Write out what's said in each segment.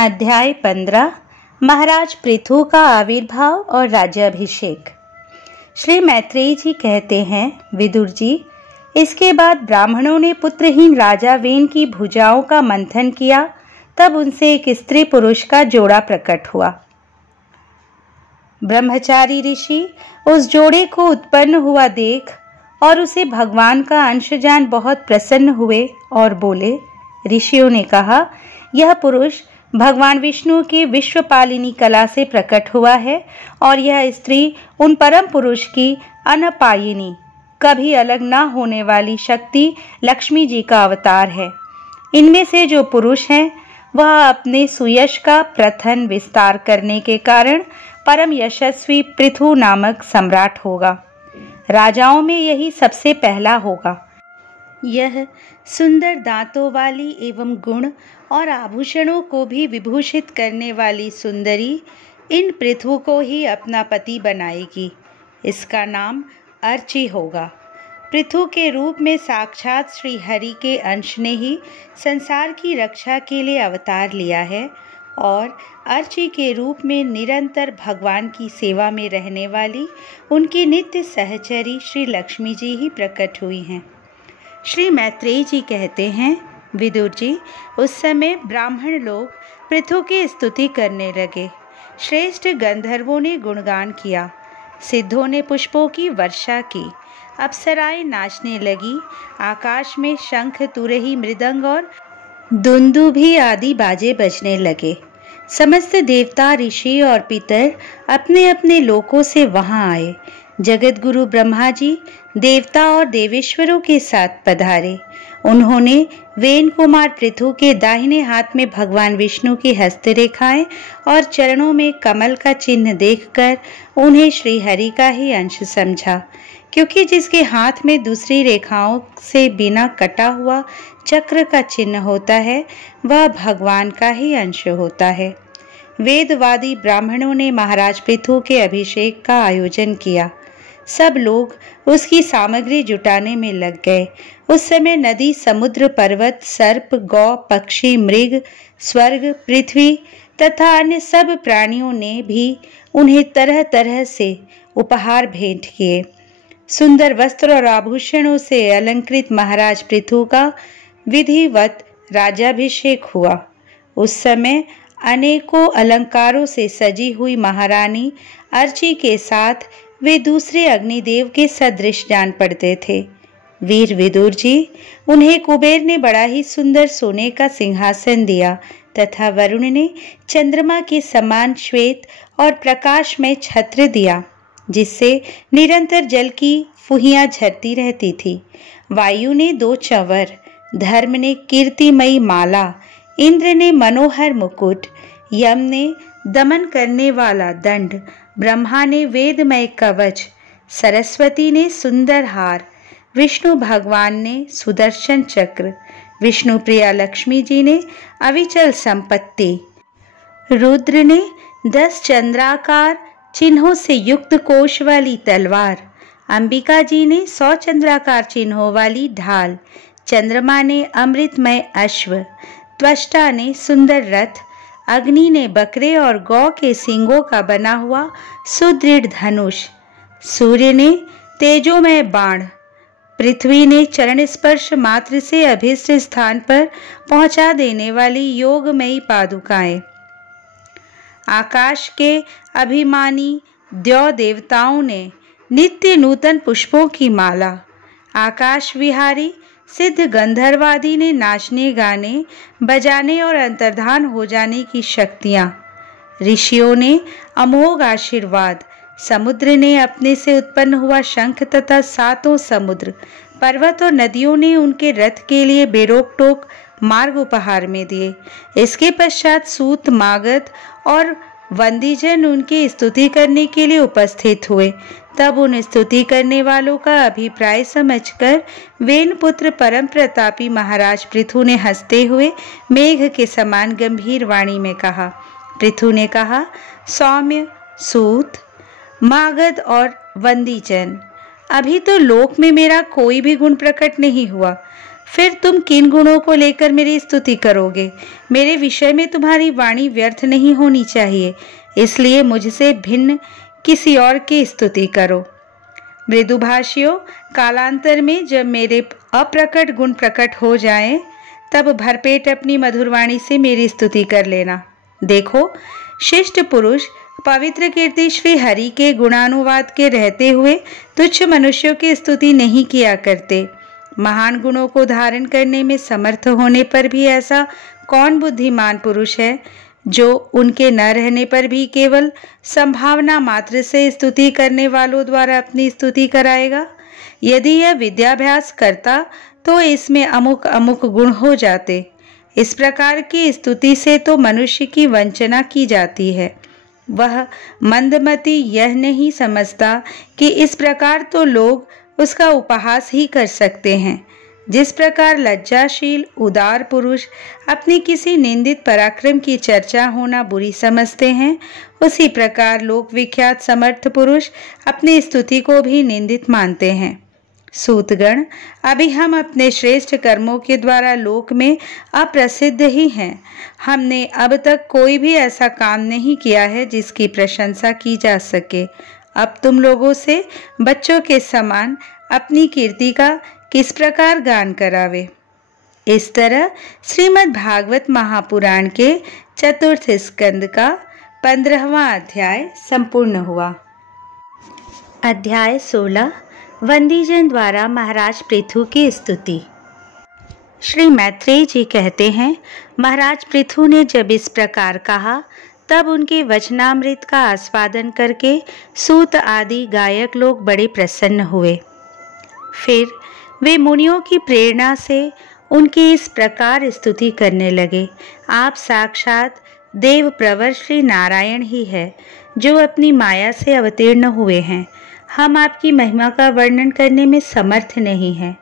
अध्याय 15 महाराज पृथु का आविर्भाव और राज्याभिषेक। श्री मैत्रेयी जी कहते हैं, विदुर जी, इसके बाद ब्राह्मणों ने पुत्रहीन राजा वेन की भुजाओं का मंथन किया। तब उनसे एक स्त्री पुरुष का जोड़ा प्रकट हुआ। ब्रह्मचारी ऋषि उस जोड़े को उत्पन्न हुआ देख और उसे भगवान का अंश जान बहुत प्रसन्न हुए और बोले। ऋषियों ने कहा, यह पुरुष भगवान विष्णु की विश्वपालिनी कला से प्रकट हुआ है और यह स्त्री उन परम पुरुष की अनपायिनी, कभी अलग न होने वाली शक्ति लक्ष्मी जी का अवतार है। इनमें से जो पुरुष है वह अपने सुयश का प्रथन विस्तार करने के कारण परम यशस्वी पृथु नामक सम्राट होगा। राजाओं में यही सबसे पहला होगा। यह सुंदर दांतों वाली एवं गुण और आभूषणों को भी विभूषित करने वाली सुंदरी इन पृथु को ही अपना पति बनाएगी। इसका नाम अर्ची होगा। पृथु के रूप में साक्षात श्री हरि के अंश ने ही संसार की रक्षा के लिए अवतार लिया है और अर्ची के रूप में निरंतर भगवान की सेवा में रहने वाली उनकी नित्य सहचरी श्री लक्ष्मी जी ही प्रकट हुई हैं। श्री मैत्रेयी जी कहते हैं, विदुर जी, उस समय ब्राह्मण लोग पृथु की स्तुति करने लगे। श्रेष्ठ गंधर्वों ने गुणगान किया, सिद्धों ने पुष्पों की वर्षा की, अप्सराएं नाचने लगी, आकाश में शंख, तुरही, मृदंग और दुंदुभी आदि बाजे बजने लगे। समस्त देवता, ऋषि और पितर अपने अपने लोकों से वहां आए। जगत गुरु ब्रह्मा जी देवता और देवेश्वरों के साथ पधारे। उन्होंने वेन कुमार पृथु के दाहिने हाथ में भगवान विष्णु की हस्तरेखाएं और चरणों में कमल का चिन्ह देखकर उन्हें श्री हरि का ही अंश समझा, क्योंकि जिसके हाथ में दूसरी रेखाओं से बिना कटा हुआ चक्र का चिन्ह होता है वह भगवान का ही अंश होता है। वेदवादी ब्राह्मणों ने महाराज पृथु के अभिषेक का आयोजन किया। सब लोग उसकी सामग्री जुटाने में लग गए। उस समय नदी, समुद्र, पर्वत, सर्प, गौ, पक्षी, मृग, स्वर्ग, पृथ्वी तथा अन्य सब प्राणियों ने भी उन्हें तरह तरह से उपहार भेंट किए। सुंदर वस्त्र और आभूषणों से अलंकृत महाराज पृथु का विधिवत राज्याभिषेक हुआ। उस समय अनेकों अलंकारों से सजी हुई महारानी अर्ची के साथ वे दूसरे अग्निदेव के सदृश जान पड़ते थे। वीर विदुर जी, उन्हें कुबेर ने बड़ा ही सुंदर सोने का सिंहासन दिया तथा वरुण ने चंद्रमा के समान श्वेत और प्रकाशमय छत्र दिया, जिससे निरंतर जल की फुहियां झरती रहती थी। वायु ने 2 चंवर, धर्म ने कीर्तिमयी माला, इंद्र ने मनोहर मुकुट, यम ने दमन करने वाला दंड, ब्रह्मा ने वेदमय कवच, सरस्वती ने सुंदर हार, विष्णु भगवान ने सुदर्शन चक्र, विष्णु प्रिया लक्ष्मी जी ने अविचल संपत्ति, रुद्र ने 10 चंद्राकार चिन्हों से युक्त कोश वाली तलवार, अंबिका जी ने 100 चंद्राकार चिन्हों वाली ढाल, चंद्रमा ने अमृतमय अश्व, त्वष्टा ने सुंदर रथ, अग्नि ने बकरे और गौ के सींगों का बना हुआ सुदृढ़ धनुष, सूर्य ने तेजोमय बाण, पृथ्वी ने चरण स्पर्श मात्र से अभीष्ट स्थान पर पहुंचा देने वाली योगमयी पादुकाएं, आकाश के अभिमानी द्यौ देवताओं ने नित्य नूतन पुष्पों की माला, आकाश विहारी सिद्ध गंधर्वादी ने नाचने, गाने, बजाने और अंतर्धान हो जाने की शक्तियां, ऋषियों ने अमोघ आशीर्वाद, समुद्र ने अपने से उत्पन्न हुआ शंख तथा 7 समुद्र, पर्वत और नदियों ने उनके रथ के लिए बेरोक टोक मार्ग उपहार में दिए। इसके पश्चात सूत, मागध और वंदीजन उनकी स्तुति करने के लिए उपस्थित हुए। तब उन स्तुति करने वालों का अभिप्राय समझकर वेन पुत्र परम प्रतापी महाराज पृथु ने हंसते हुए मेघ के समान गंभीर वाणी में कहा। पृथु ने कहा, सौम्य, सूत, मागध और वंदीजन, अभी तो लोक में मेरा कोई भी गुण प्रकट नहीं हुआ, फिर तुम किन गुणों को लेकर मेरी स्तुति करोगे? मेरे विषय में तुम्हारी वाणी व्यर्थ नहीं होनी चाहिए, इसलिए मुझसे भिन्न किसी और की स्तुति करो। मृदुभाषियों, कालांतर में जब मेरे अप्रकट गुण प्रकट हो जाएं, तब भरपेट अपनी मधुर वाणी से मेरी स्तुति कर लेना। देखो, शिष्ट पुरुष पवित्र कीर्ति श्री हरि के गुणानुवाद के रहते हुए तुच्छ मनुष्यों की स्तुति नहीं किया करते। महान गुणों को धारण करने में समर्थ होने पर भी ऐसा कौन बुद्धिमान पुरुष है जो उनके न रहने पर भी केवल संभावना मात्र से स्तुति करने वालों द्वारा अपनी स्तुति कराएगा? यदि यह विद्याभ्यास करता तो इसमें अमुक अमुक गुण हो जाते। इस प्रकार की स्तुति से तो मनुष्य की वंचना की जाती है। वह मंदमती यह नहीं समझता कि इस प्रकार तो लोग उसका उपहास ही कर सकते हैं। जिस प्रकार लज्जाशील उदार पुरुष अपनी किसी निंदित पराक्रम की चर्चा होना बुरी समझते हैं, उसी प्रकार लोक विख्यात समर्थ पुरुष अपनी स्तुति को भी निंदित मानते हैं। सूतगण, अभी हम अपने श्रेष्ठ कर्मों के द्वारा लोक में अप्रसिद्ध ही हैं। हमने अब तक कोई भी ऐसा काम नहीं किया है जिसकी प्रशंसा की जा सके। अब तुम लोगों से बच्चों के समान अपनी कीर्ति का किस प्रकार गान करावे। इस तरह श्रीमद् भागवत महापुराण के चतुर्थ स्कंद का 15वां अध्याय संपूर्ण हुआ। अध्याय 16 वंदीजन द्वारा महाराज पृथु की स्तुति। श्री मैत्रेय जी कहते हैं, महाराज पृथु ने जब इस प्रकार कहा, तब उनके वचनामृत का आस्वादन करके सूत आदि गायक लोग बड़े प्रसन्न हुए। फिर वे मुनियों की प्रेरणा से उनकी इस प्रकार स्तुति करने लगे। आप साक्षात देव प्रवर श्री नारायण ही है, जो अपनी माया से अवतीर्ण हुए हैं। हम आपकी महिमा का वर्णन करने में समर्थ नहीं हैं।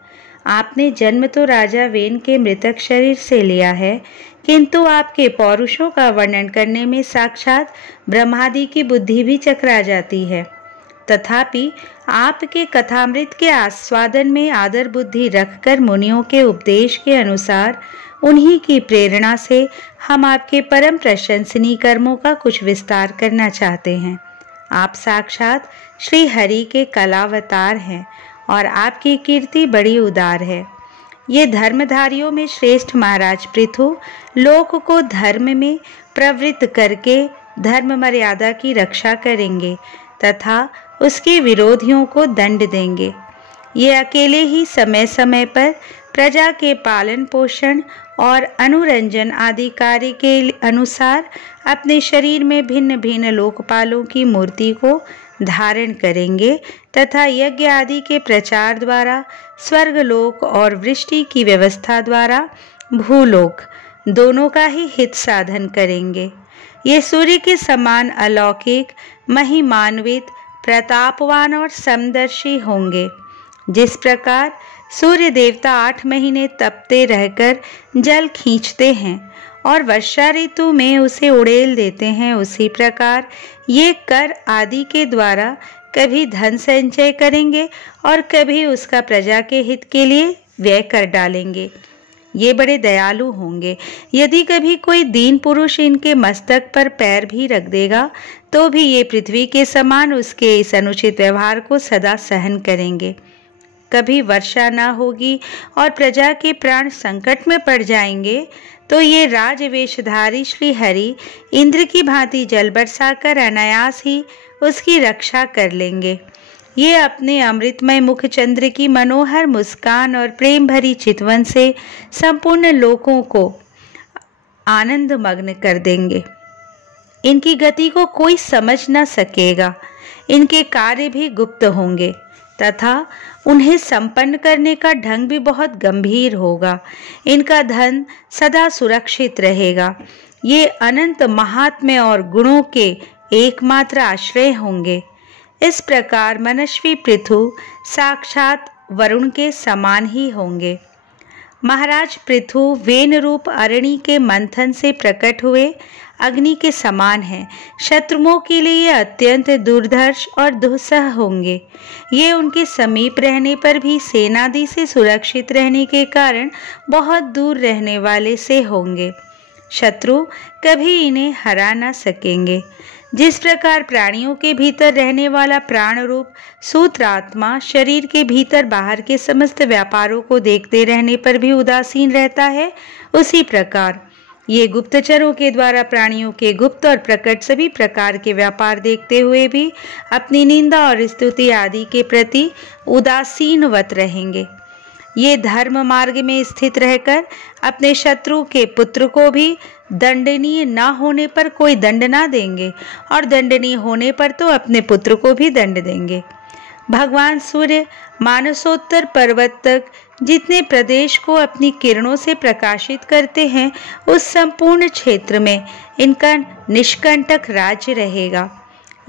आपने जन्म तो राजा वेन के मृतक शरीर से लिया है, किंतु आपके पौरुषों का वर्णन करने में साक्षात ब्रह्मादि की बुद्धि भी चकरा जाती है। तथापि आपके कथामृत के आस्वादन में आदर बुद्धि रखकर मुनियों के उपदेश के अनुसार उन्हीं की प्रेरणा से हम आपके परम प्रशंसनीय कर्मों का कुछ विस्तार करना चाहते हैं। आप साक्षात श्री हरि के कलावतार हैं और आपकी कीर्ति बड़ी उदार है। ये धर्मधारियों में श्रेष्ठ महाराज पृथु लोक को धर्म में प्रवृत्त करके धर्म मर्यादा की रक्षा करेंगे तथा उसके विरोधियों को दंड देंगे। ये अकेले ही समय समय पर प्रजा के पालन पोषण और अनुरंजन आदि कार्य के अनुसार अपने शरीर में भिन्न भिन्न लोकपालों की मूर्ति को धारण करेंगे तथा यज्ञ आदि के प्रचार द्वारा स्वर्गलोक और वृष्टि की व्यवस्था द्वारा भूलोक दोनों का ही हित साधन करेंगे। ये सूर्य के समान अलौकिक, महिमान्वित, प्रतापवान और समदर्शी होंगे। जिस प्रकार सूर्य देवता 8 महीने तपते रहकर जल खींचते हैं और वर्षा ऋतु में उसे उड़ेल देते हैं, उसी प्रकार ये कर आदि के द्वारा कभी धन संचय करेंगे और कभी उसका प्रजा के हित के लिए व्यय कर डालेंगे। ये बड़े दयालु होंगे। यदि कभी कोई दीन पुरुष इनके मस्तक पर पैर भी रख देगा तो भी ये पृथ्वी के समान उसके इस अनुचित व्यवहार को सदा सहन करेंगे। कभी वर्षा न होगी और प्रजा के प्राण संकट में पड़ जाएंगे तो ये राजवेशधारी श्री हरि इंद्र की भांति जल बरसाकर अनायास ही उसकी रक्षा कर लेंगे। ये अपने अमृतमय मुख चंद्र की मनोहर मुस्कान और प्रेम भरी चितवन से संपूर्ण लोकों को आनंद मग्न कर देंगे। इनकी गति को कोई समझ न सकेगा। इनके कार्य भी गुप्त होंगे तथा उन्हें संपन्न करने का ढंग भी बहुत गंभीर होगा। इनका धन सदा सुरक्षित रहेगा। ये अनंत महात्म्य और गुणों के एकमात्र आश्रय होंगे। इस प्रकार मनस्वी पृथु साक्षात वरुण के समान ही होंगे। महाराज पृथु वेन रूप अरणि के मंथन से प्रकट हुए अग्नि के समान हैं। शत्रुओं के लिए ये अत्यंत दुर्धर्ष और दुस्सह होंगे। ये उनके समीप रहने पर भी सेनादि से सुरक्षित रहने के कारण बहुत दूर रहने वाले से होंगे। शत्रु कभी इन्हें हरा न सकेंगे। जिस प्रकार प्राणियों के भीतर रहने वाला प्राण रूप सूत्रात्मा शरीर के भीतर बाहर के समस्त व्यापारों को देखते रहने पर भी उदासीन रहता है, उसी प्रकार ये गुप्तचरों के द्वारा प्राणियों के गुप्त और प्रकट सभी प्रकार के व्यापार देखते हुए भी अपनी निंदा और स्तुति आदि के प्रति उदासीनवत रहेंगे। ये धर्म मार्ग में स्थित रहकर अपने शत्रु के पुत्र को भी दंडनीय न होने पर कोई दंड ना देंगे और दंडनीय होने पर तो अपने पुत्र को भी दंड देंगे। भगवान सूर्य मानसोत्तर पर्वत तक जितने प्रदेश को अपनी किरणों से प्रकाशित करते हैं, उस संपूर्ण क्षेत्र में इनका निष्कंटक राज्य रहेगा।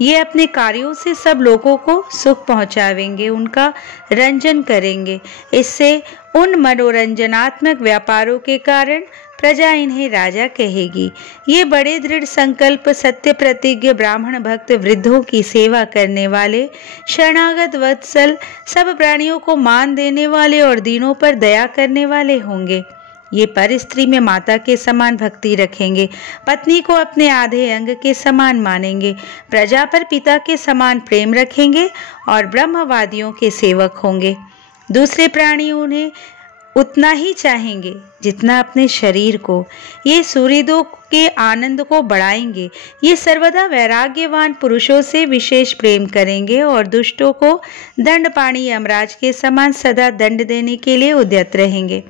ये अपने कार्यों से सब लोगों को सुख पहुंचावेंगे, उनका रंजन करेंगे। इससे उन मनोरंजनात्मक व्यापारों के कारण प्रजा इन्हें राजा कहेगी। ये बड़े दृढ़ संकल्प सत्य प्रतिज्ञ ब्राह्मण भक्त वृद्धों की सेवा करने वाले, शरणागत वत्सल, सब प्राणियों को मान देने वाले और दीनों पर दया करने वाले होंगे। ये पर स्त्री में माता के समान भक्ति रखेंगे, पत्नी को अपने आधे अंग के समान मानेंगे, प्रजा पर पिता के समान प्रेम रखेंगे और ब्रह्मवादियों के सेवक होंगे। दूसरे प्राणी उन्हें उतना ही चाहेंगे जितना अपने शरीर को। ये सूर्योदय के आनंद को बढ़ाएंगे। ये सर्वदा वैराग्यवान पुरुषों से विशेष प्रेम करेंगे और दुष्टों को दंडपाणी यमराज के समान सदा दंड देने के लिए उद्यत रहेंगे।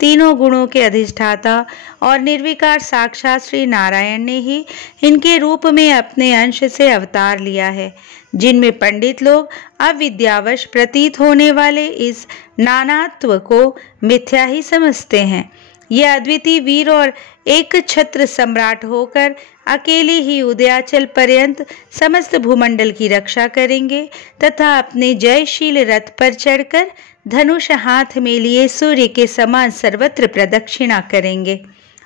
तीनों गुणों के अधिष्ठाता और निर्विकार साक्षात श्री नारायण ने ही इनके रूप में अपने अंश से अवतार लिया है, जिनमें पंडित लोग अविद्यावश प्रतीत होने वाले इस नानात्व को मिथ्या ही समझते हैं। ये अद्वितीय वीर और एक छत्र सम्राट होकर अकेले ही उदयाचल पर्यंत समस्त भूमंडल की रक्षा करेंगे तथा अपने जयशील रथ पर चढ़कर धनुष हाथ में लिए सूर्य के समान सर्वत्र प्रदक्षिणा करेंगे।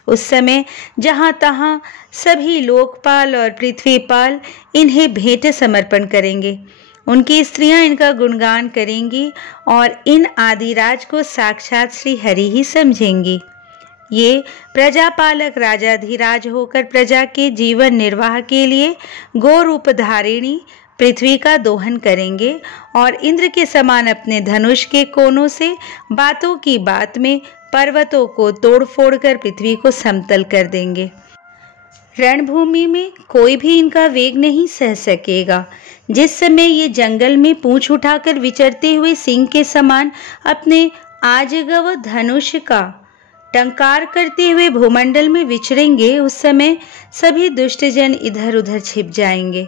उस समय जहाँ तहाँ सभी लोकपाल और पृथ्वीपाल इन्हें भेंट समर्पण करेंगे। उनकी स्त्रियां इनका गुणगान करेंगी और इन आदिराज को साक्षात श्री हरि ही समझेंगी। ये प्रजापालक राजाधिराज होकर प्रजा के जीवन निर्वाह के लिए गो रूप धारिणी पृथ्वी का दोहन करेंगे और इंद्र के समान अपने धनुष के कोनों से बातों की बात में पर्वतों को तोड़ फोड़ कर पृथ्वी को समतल कर देंगे। रणभूमि में कोई भी इनका वेग नहीं सह सकेगा। जिस समय ये जंगल में पूंछ उठाकर विचरते हुए सिंह के समान अपने आजगव धनुष का टंकार करते हुए भूमंडल में विचरेंगे, उस समय सभी दुष्टजन इधर उधर छिप जाएंगे।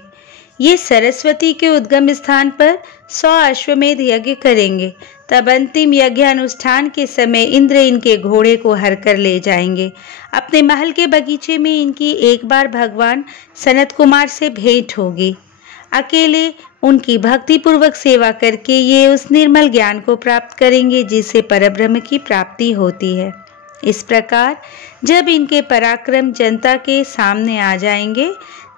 ये सरस्वती के उद्गम स्थान पर 100 अश्वमेध यज्ञ करेंगे। तब अंतिम यज्ञ अनुष्ठान के समय इंद्र इनके घोड़े को हर कर ले जाएंगे। अपने महल के बगीचे में इनकी एक बार भगवान सनत कुमार से भेंट होगी। अकेले उनकी भक्तिपूर्वक सेवा करके ये उस निर्मल ज्ञान को प्राप्त करेंगे जिससे परब्रह्म की प्राप्ति होती है। इस प्रकार जब इनके पराक्रम जनता के सामने आ जाएंगे,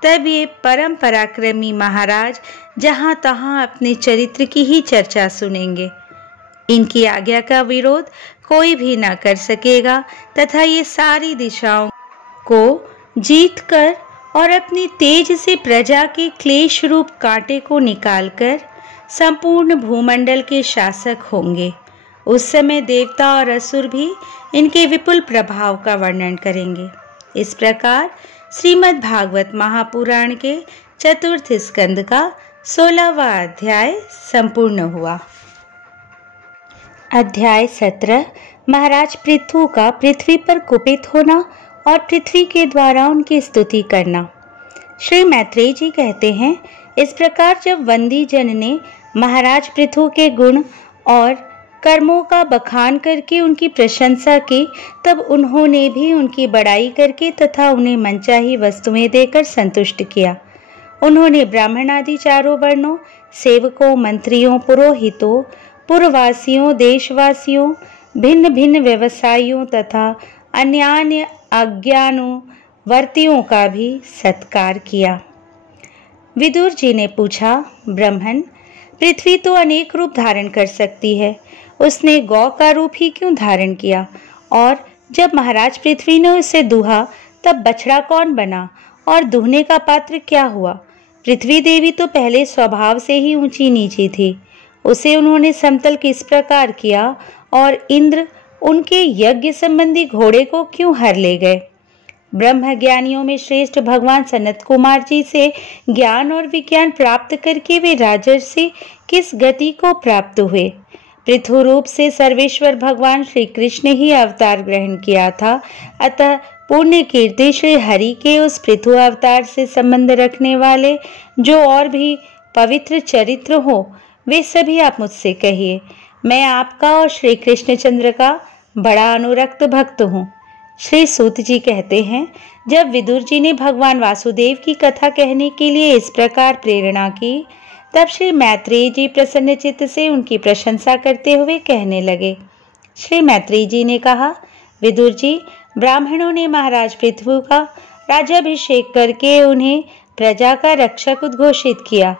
तब ये परम पराक्रमी महाराज जहाँ तहाँ अपने चरित्र की ही चर्चा सुनेंगे। इनकी आज्ञा का विरोध कोई भी ना कर सकेगा तथा ये सारी दिशाओं को जीतकर और अपनी तेज से प्रजा के क्लेश रूप कांटे को निकालकर संपूर्ण भूमंडल के शासक होंगे। उस समय देवता और असुर भी इनके विपुल प्रभाव का वर्णन करेंगे। इस प्रकार श्रीमद् भागवत महापुराण के चतुर्थ स्कंद का 16वां अध्याय संपूर्ण हुआ। अध्याय 17 महाराज पृथु का पृथ्वी पर कुपित होना और पृथ्वी के द्वारा उनकी स्तुति करना। श्री मैत्रेय जी कहते हैं, इस प्रकार जब वंदी जन ने महाराज पृथु के गुण और कर्मों का बखान करके उनकी प्रशंसा की, तब उन्होंने भी उनकी बड़ाई करके तथा उन्हें मनचाही वस्तुएं देकर संतुष्ट किया। उन्होंने ब्राह्मण आदि चारों वर्णों, सेवकों, मंत्रियों, पुरोहितों, पुरवासियों, देशवासियों, भिन्न भिन्न व्यवसायियों तथा अन्य अज्ञानुवर्तियों का भी सत्कार किया। विदुर जी ने पूछा, ब्राह्मण, पृथ्वी तो अनेक रूप धारण कर सकती है, उसने गौ का रूप ही क्यों धारण किया? और जब महाराज पृथ्वी ने उसे दूहा तब बछड़ा कौन बना और दूहने का पात्र क्या हुआ? पृथ्वी देवी तो पहले स्वभाव से ही ऊंची नीची थी, उसे उन्होंने समतल किस प्रकार किया और इंद्र उनके यज्ञ संबंधी घोड़े को क्यों हर ले गए? ब्रह्म ज्ञानियों में श्रेष्ठ भगवान सनत कुमार जी से ज्ञान और विज्ञान प्राप्त करके वे राजर्षि किस गति को प्राप्त हुए? पृथु रूप से सर्वेश्वर भगवान श्री कृष्ण ही अवतार ग्रहण किया था, अतः पुण्य कीर्ति श्री हरि के उस पृथु अवतार से संबंध रखने वाले जो और भी पवित्र चरित्र हो वे सभी आप मुझसे कहिए। मैं आपका और श्री कृष्णचंद्र का बड़ा अनुरक्त भक्त हूँ। श्री सूत जी कहते हैं, जब विदुर जी ने भगवान वासुदेव की कथा कहने के लिए इस प्रकार प्रेरणा की, तब श्री मैत्रेय जी प्रसन्न चित्त से उनकी प्रशंसा करते हुए कहने लगे। श्री मैत्रेय जी ने कहा, विदुर जी, ब्राह्मणों ने महाराज पृथु का राज्याभिषेक करके उन्हें प्रजा का रक्षक उद्घोषित किया।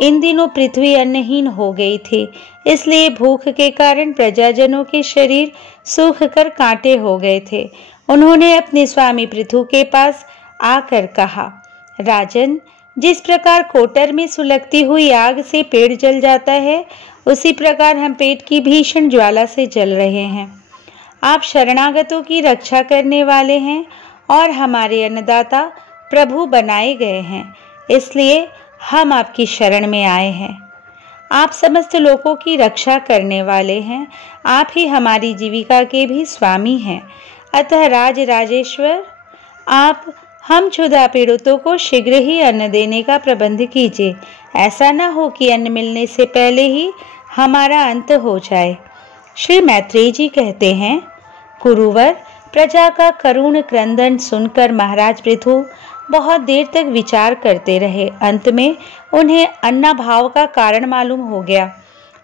इन दिनों पृथ्वी अन्नहीन हो गई थी, इसलिए भूख के कारण प्रजाजनों के शरीर सूख कर कांटे हो गए थे। उन्होंने अपने स्वामी पृथु के पास आकर कहा, राजन, जिस प्रकार कोटर में सुलगती हुई आग से पेड़ जल जाता है, उसी प्रकार हम पेट की भीषण ज्वाला से जल रहे हैं। आप शरणागतों की रक्षा करने वाले हैं और हमारे अन्नदाता प्रभु बनाए गए हैं, इसलिए हम आपकी शरण में आए हैं। आप समस्त लोगों की रक्षा करने वाले हैं, आप ही हमारी जीविका के भी स्वामी हैं। अतः राजेश्वर, आप हम क्षुधा पीड़ितों को शीघ्र ही अन्न देने का प्रबंध कीजिए। ऐसा न हो कि अन्न मिलने से पहले ही हमारा अंत हो जाए। श्री मैत्रेय जी कहते हैं, कुरुवर, प्रजा का करुण क्रंदन सुनकर महाराज पृथु बहुत देर तक विचार करते रहे। अंत में उन्हें अन्नाभाव का कारण मालूम हो गया।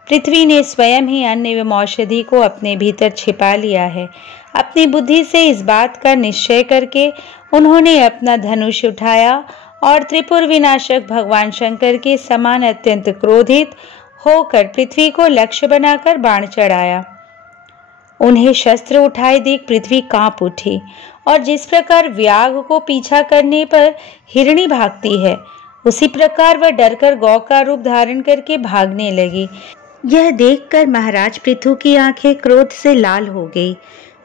पृथ्वी ने स्वयं ही अन्न एवं औषधि को अपने भीतर छिपा लिया है। अपनी बुद्धि से इस बात का निश्चय करके उन्होंने अपना धनुष उठाया और त्रिपुर विनाशक भगवान शंकर के समान अत्यंत क्रोधित होकर पृथ्वी को लक्ष्य बनाकर बाण चढ़ाया। उन्हें शस्त्र उठाए देख पृथ्वी कांप उठी और जिस प्रकार व्याघ्र को पीछा करने पर हिरणी भागती है, उसी प्रकार वह डरकर गौ का रूप धारण करके भागने लगी। यह देखकर महाराज पृथु की आंखें क्रोध से लाल हो गई।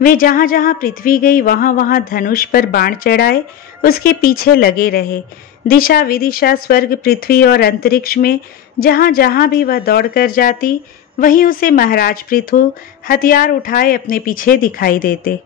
वे जहां जहां पृथ्वी गई वहां वहां धनुष पर बाण चढ़ाए उसके पीछे लगे रहे। दिशा विदिशा, स्वर्ग, पृथ्वी और अंतरिक्ष में जहां जहां भी वह दौड़ कर जाती, वहीं उसे महाराज पृथु हथियार उठाए अपने पीछे दिखाई देते।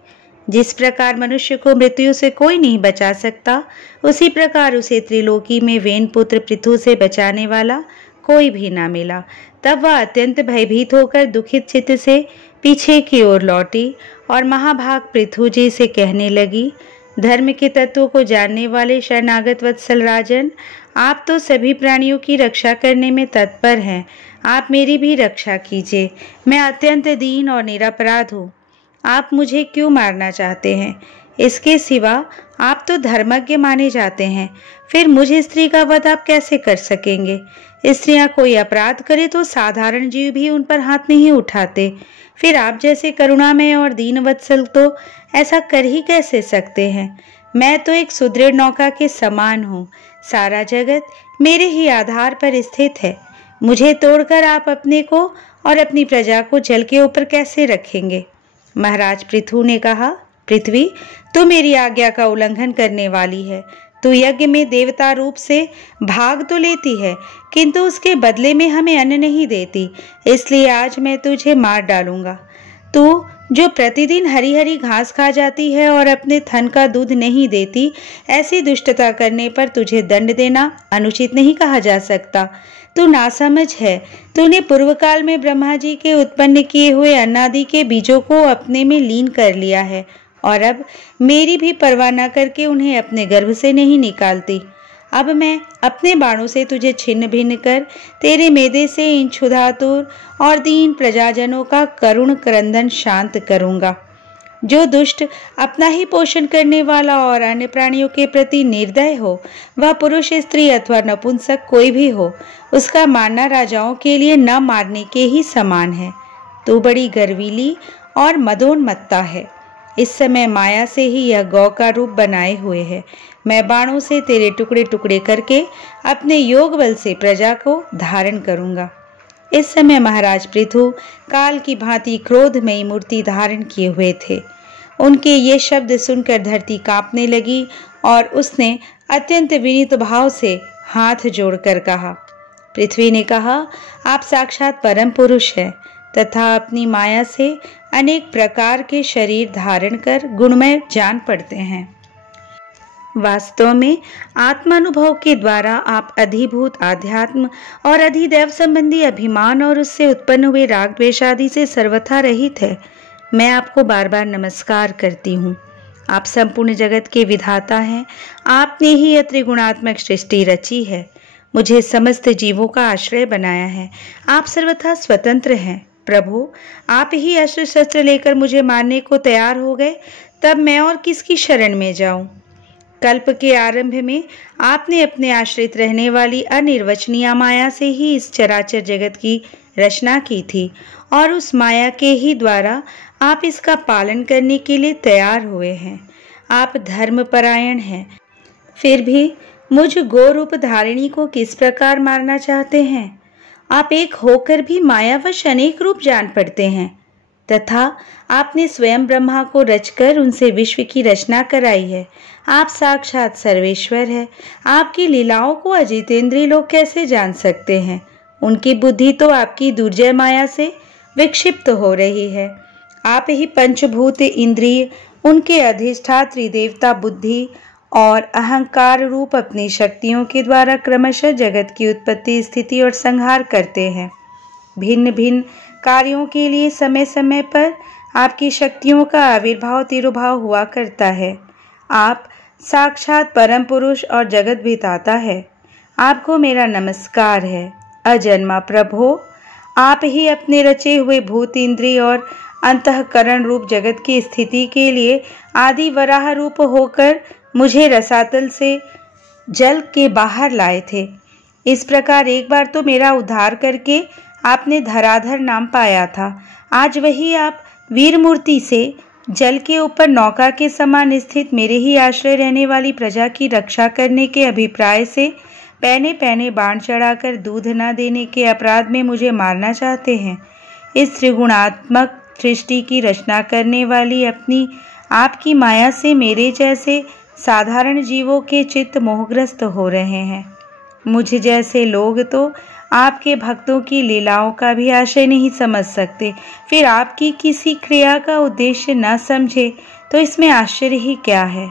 जिस प्रकार मनुष्य को मृत्यु से कोई नहीं बचा सकता, उसी प्रकार उसे त्रिलोकी में वेन पुत्र पृथु से बचाने वाला कोई भी ना मिला। तब वह अत्यंत भयभीत होकर दुखित चित्त से पीछे की ओर लौटी और महाभाग पृथु जी से कहने लगी, धर्म के तत्वों को जानने वाले शरणागत वत्सल राजन, आप तो सभी प्राणियों की रक्षा करने में तत्पर हैं। आप मेरी भी रक्षा कीजिए। मैं अत्यंत दीन और निरपराध हूँ। आप मुझे क्यों मारना चाहते हैं? इसके सिवा आप तो धर्मज्ञ माने जाते हैं, फिर मुझे स्त्री का वध आप कैसे कर सकेंगे? स्त्रियां कोई अपराध करे तो साधारण जीव भी उन पर हाथ नहीं उठाते, फिर आप जैसे करुणामय और दीन वत्सल तो ऐसा कर ही कैसे सकते हैं? मैं तो एक सुदृढ़ नौका के समान हूँ। सारा जगत मेरे ही आधार पर स्थित है। मुझे तोड़कर आप अपने को और अपनी प्रजा को जल के ऊपर कैसे रखेंगे? महाराज पृथु ने कहा, पृथ्वी, तू मेरी आज्ञा का उल्लंघन करने वाली है। तू यज्ञ में देवता रूप से भाग तो लेती है, किंतु उसके बदले में हमें अन्न नहीं देती, इसलिए आज मैं तुझे मार डालूंगा। तू जो प्रतिदिन हरी हरी घास खा जाती है और अपने थन का दूध नहीं देती, ऐसी दुष्टता करने पर तुझे दंड देना अनुचित नहीं कहा जा सकता। तू नासमझ है। तूने पूर्व काल में ब्रह्मा जी के उत्पन्न किए हुए अन्नादि के बीजों को अपने में लीन कर लिया है और अब मेरी भी परवाह न करके उन्हें अपने गर्भ से नहीं निकालती। अब मैं अपने बाणों से तुझे छिन्न भिन्न कर तेरे मेदे से इन क्षुधातुर और दीन प्रजाजनों का करुण क्रंदन शांत करूंगा। जो दुष्ट अपना ही पोषण करने वाला और अन्य प्राणियों के प्रति निर्दय हो, वह पुरुष, स्त्री अथवा नपुंसक कोई भी हो, उसका मारना राजाओं के लिए न मारने के ही समान है। तू बड़ी गर्वीली और मदोन्मत्ता है। इस समय माया से ही यह गौ का रूप बनाए हुए है। मैं बाणों से तेरे टुकड़े टुकड़े करके अपने योग बल से प्रजा को धारण करूंगा। इस समय महाराज पृथु काल की भांति क्रोधमयी मूर्ति धारण किए हुए थे। उनके ये शब्द सुनकर धरती कांपने लगी और उसने अत्यंत विनीत भाव से हाथ जोड़कर कहा। पृथ्वी ने कहा, आप साक्षात परम पुरुष हैं तथा अपनी माया से अनेक प्रकार के शरीर धारण कर गुणमय जान पड़ते हैं। वास्तव में आत्मानुभव के द्वारा आप अधिभूत आध्यात्म और अधिदैव संबंधी अभिमान और उससे उत्पन्न हुए राग द्वेष आदि से सर्वथा रहित है। मैं आपको बार बार नमस्कार करती हूँ। आप संपूर्ण जगत के विधाता हैं। आपने ही यह त्रिगुणात्मक सृष्टि रची है, मुझे समस्त जीवों का आश्रय बनाया है। आप सर्वथा स्वतंत्र हैं। प्रभु, आप ही अस्त्र शस्त्र लेकर मुझे मारने को तैयार हो गए, तब मैं और किसकी शरण में जाऊं? कल्प के आरंभ में आपने अपने आश्रित रहने वाली अनिर्वचनीय माया से ही इस चराचर जगत की रचना की थी और उस माया के ही द्वारा आप इसका पालन करने के लिए तैयार हुए हैं। आप धर्मपरायण हैं, फिर भी मुझ गो रूप धारिणी को किस प्रकार मारना चाहते हैं? आप एक होकर भी मायावश अनेक रूप जान पड़ते हैं तथा आपने स्वयं ब्रह्मा को रचकर उनसे विश्व की रचना कराई है। आप साक्षात सर्वेश्वर है। आपकी लीलाओं को अजितेंद्रिय लोग कैसे जान सकते हैं? उनकी बुद्धि तो आपकी दुर्जय माया से विक्षिप्त हो रही है। आप ही पंचभूत इंद्रिय, उनके अधिष्ठात्री देवता बुद्धि और अहंकार रूप अपनी शक्तियों के द्वारा क्रमशः जगत की उत्पत्ति, स्थिति और संहार करते हैं। भिन्न भिन्न कार्यों के लिए समय समय पर आपकी शक्तियों का आविर्भाव तिरोभाव हुआ करता है। आप साक्षात परम पुरुष और जगत विधाता है। आपको मेरा नमस्कार है। अजन्मा प्रभो, आप ही अपने रचे हुए भूत, इंद्रिय और अंतःकरण रूप जगत की स्थिति के लिए आदि वराह रूप होकर मुझे रसातल से जल के बाहर लाए थे। इस प्रकार एक बार तो मेरा उद्धार करके आपने धराधर नाम पाया था। आज वही आप वीर मूर्ति से जल के ऊपर नौका के समान स्थित मेरे ही आश्रय रहने वाली प्रजा की रक्षा करने के अभिप्राय से पहने पहने बाण चढ़ाकर दूध न देने के अपराध में मुझे मारना चाहते हैं। इस त्रिगुणात्मक सृष्टि की रचना करने वाली अपनी आपकी माया से मेरे जैसे साधारण जीवों के चित्त मोहग्रस्त हो रहे हैं। मुझ जैसे लोग तो आपके भक्तों की लीलाओं का भी आशय नहीं समझ सकते। फिर आपकी किसी क्रिया का उद्देश्य न समझे तो इसमें आश्चर्य ही क्या है?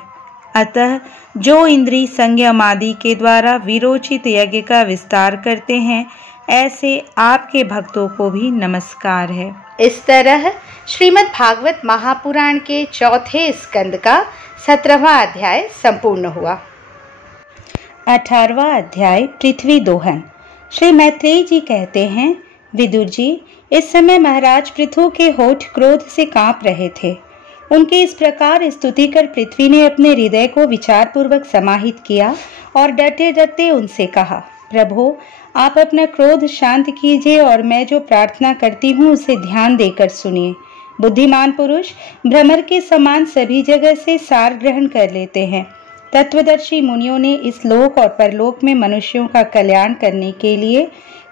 अतः जो इंद्रिय संयम आदि के द्वारा विरोचित यज्ञ का विस्तार करते हैं, ऐसे आपके भक्तों को भी नमस्कार है। इस तरह श्रीमद् भागवत महापुराण के चौथे स्कंद का 17वां अध्याय संपूर्ण हुआ। 18वां अध्याय पृथ्वी दोहन। श्री मैत्रेय जी कहते हैं, विदुर जी, इस समय महाराज पृथु के होठ क्रोध से कांप रहे थे। उनके इस प्रकार स्तुति कर पृथ्वी ने अपने हृदय को विचार पूर्वक समाहित किया और डटे डटे उनसे कहा, प्रभो, आप अपना क्रोध शांत कीजिए और मैं जो प्रार्थना करती हूँ उसे ध्यान देकर सुनिए। बुद्धिमान पुरुष भ्रमर के समान सभी जगह से सार ग्रहण कर लेते हैं। तत्वदर्शी मुनियों ने इस लोक और परलोक में मनुष्यों का कल्याण करने के लिए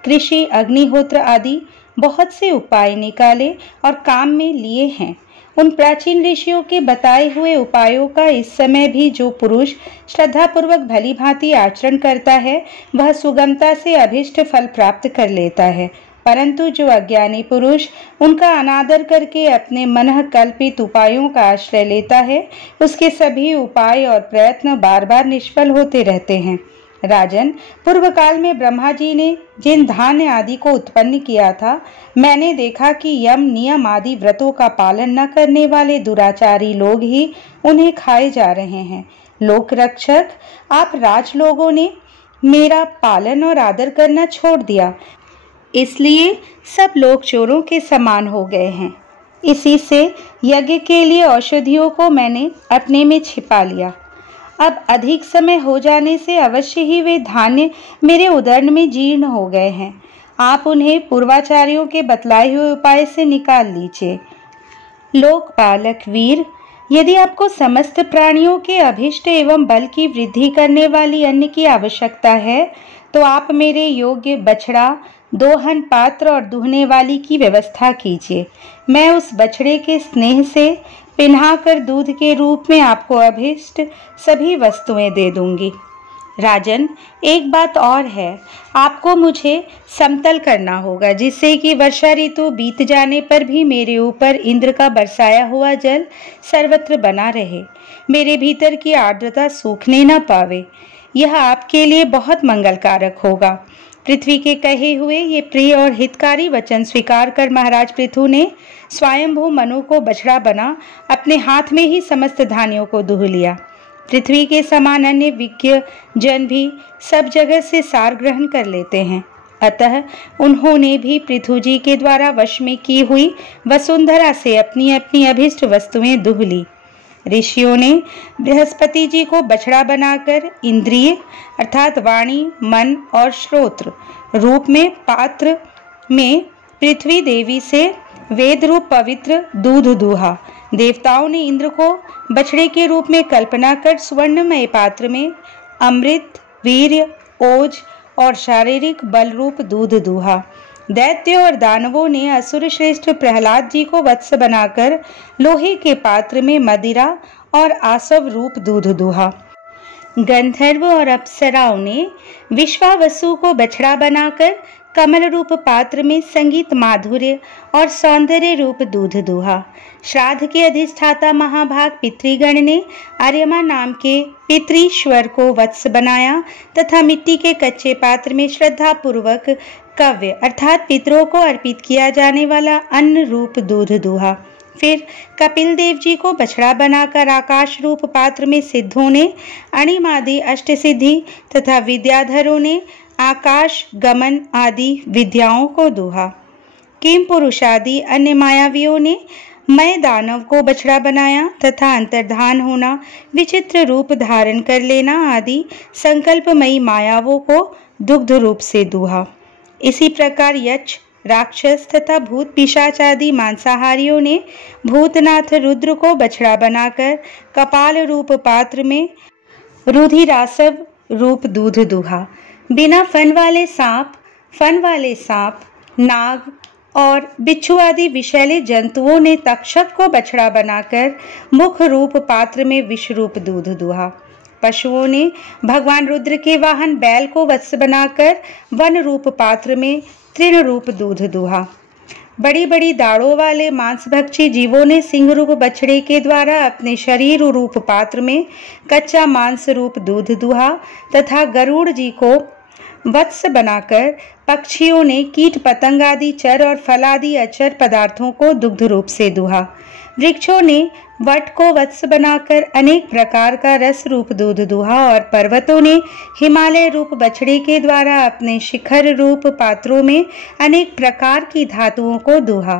कृषि, अग्निहोत्र आदि बहुत से उपाय निकाले और काम में लिए हैं। उन प्राचीन ऋषियों के बताए हुए उपायों का इस समय भी जो पुरुष श्रद्धापूर्वक भली भांति आचरण करता है, वह सुगमता से अभिष्ट फल प्राप्त कर लेता है। परंतु जो अज्ञानी पुरुष उनका अनादर करके अपने मन कल्पित उपायों का आश्रय लेता है, उसके सभी उपाय और प्रयत्न बार बार निष्फल होते रहते हैं। राजन, पूर्व काल में ब्रह्मा जी ने जिन धान्य आदि को उत्पन्न किया था, मैंने देखा कि यम नियम आदि व्रतों का पालन न करने वाले दुराचारी लोग ही उन्हें खाए जा रहे हैं। लोक रक्षक, आप राज लोगों ने मेरा पालन और आदर करना छोड़ दिया, इसलिए सब लोग चोरों के समान हो गए हैं। इसी से यज्ञ के लिए औषधियों को मैंने अपने में छिपा लिया। अब अधिक समय हो जाने से अवश्य ही वे धान्य मेरे उदर में जीर्ण हो गए हैं। आप उन्हें पूर्वाचार्यों के बतलाए हुए उपाय से निकाल लीजिए। लोकपालक वीर, यदि आपको समस्त प्राणियों के अभिष्ट एवं बल की वृद्धि करने वाली अन्न की आवश्यकता है तो आप मेरे योग्य बछड़ा, दोहन पात्र और दुहने वाली की व्यवस्था कीजिए। मैं उस बछड़े के स्नेह से पिन्हाकर दूध के रूप में आपको अभिष्ट सभी वस्तुएं दे दूंगी। राजन, एक बात और है, आपको मुझे समतल करना होगा जिससे कि वर्षा ऋतु बीत जाने पर भी मेरे ऊपर इंद्र का बरसाया हुआ जल सर्वत्र बना रहे, मेरे भीतर की आर्द्रता सूखने न पावे। यह आपके लिए बहुत मंगलकारक होगा। पृथ्वी के कहे हुए ये प्रिय और हितकारी वचन स्वीकार कर महाराज पृथु ने स्वयंभू मनु को बछड़ा बना अपने हाथ में ही समस्त धान्यों को दूह लिया। पृथ्वी के समान अन्य विज्ञ जन भी सब जगह से सार ग्रहण कर लेते हैं, अतः उन्होंने भी पृथु जी के द्वारा वश में की हुई वसुंधरा से अपनी अपनी अभिष्ट वस्तुएं दूह ली। ऋषियों ने बृहस्पति जी को बछड़ा बनाकर इंद्रिय अर्थात वाणी, मन और श्रोत्र रूप में पात्र में पृथ्वी देवी से वेद रूप पवित्र दूध दूहा। देवताओं ने इंद्र को बछड़े के रूप में कल्पना कर स्वर्णमय पात्र में अमृत, वीर्य, ओज और शारीरिक बल रूप दूध दूहा। दैत्य और दानवों ने असुर श्रेष्ठ प्रहलाद जी को वत्स बनाकर लोहे के पात्र में मदिरा और आसव रूप दूध दूहा। गंधर्व और अप्सराओं ने विश्वावसु को बछड़ा बनाकर कमल रूप पात्र में संगीत, माधुर्य और सौंदर्य रूप दूध दूहा। श्राद्ध के अधिष्ठाता महाभाग पितृगण ने आर्यमा नाम के पितृश्वर को वत्स बनाया तथा मिट्टी के कच्चे पात्र में श्रद्धा पूर्वक कव्य अर्थात पितरों को अर्पित किया जाने वाला अन्न रूप दूध दूहा। फिर कपिल देव जी को बछड़ा बनाकर आकाश रूप पात्र में सिद्धों ने अणिमादि अष्टसिद्धि तथा विद्याधरों ने आकाश गमन आदि विद्याओं को दूहा। किम पुरुष आदि अन्य मायावियों ने मय दानव को बछड़ा बनाया तथा अंतर्धान होना, विचित्र रूप धारण कर लेना आदि संकल्पमयी मायावों को दुग्ध रूप से दूहा। इसी प्रकार यक्ष, राक्षस तथा भूत पिशाच आदि मांसाहारियों ने भूतनाथ रुद्र को बछड़ा बनाकर कपाल रूप पात्र में रुधिरासव रूप दूध दूहा। बिना फन वाले सांप, नाग और बिच्छू आदि विषैले जंतुओं ने तक्षक को बछड़ा बनाकर मुख रूप पात्र में विष रूप दूध दूहा। पशुओं ने भगवान रुद्र के वाहन बैल को वत्स बनाकर वन रूप पात्र में तृण रूप दूध दूहा। बड़ी बड़ी दाढ़ों वाले मांसभक्षी जीवों ने सिंह रूप बछड़े के द्वारा अपने शरीर रूप पात्र में कच्चा मांस रूप दूध दूहा तथा गरुड़ जी को वत्स बनाकर पक्षियों ने कीट पतंग आदि चर और फल आदि अचर पदार्थों को दुग्ध रूप से दूहा। वृक्षों ने वट को वत्स बनाकर अनेक प्रकार का रस रूप दूध दूहा और पर्वतों ने हिमालय रूप बछड़े के द्वारा अपने शिखर रूप पात्रों में अनेक प्रकार की धातुओं को दूहा।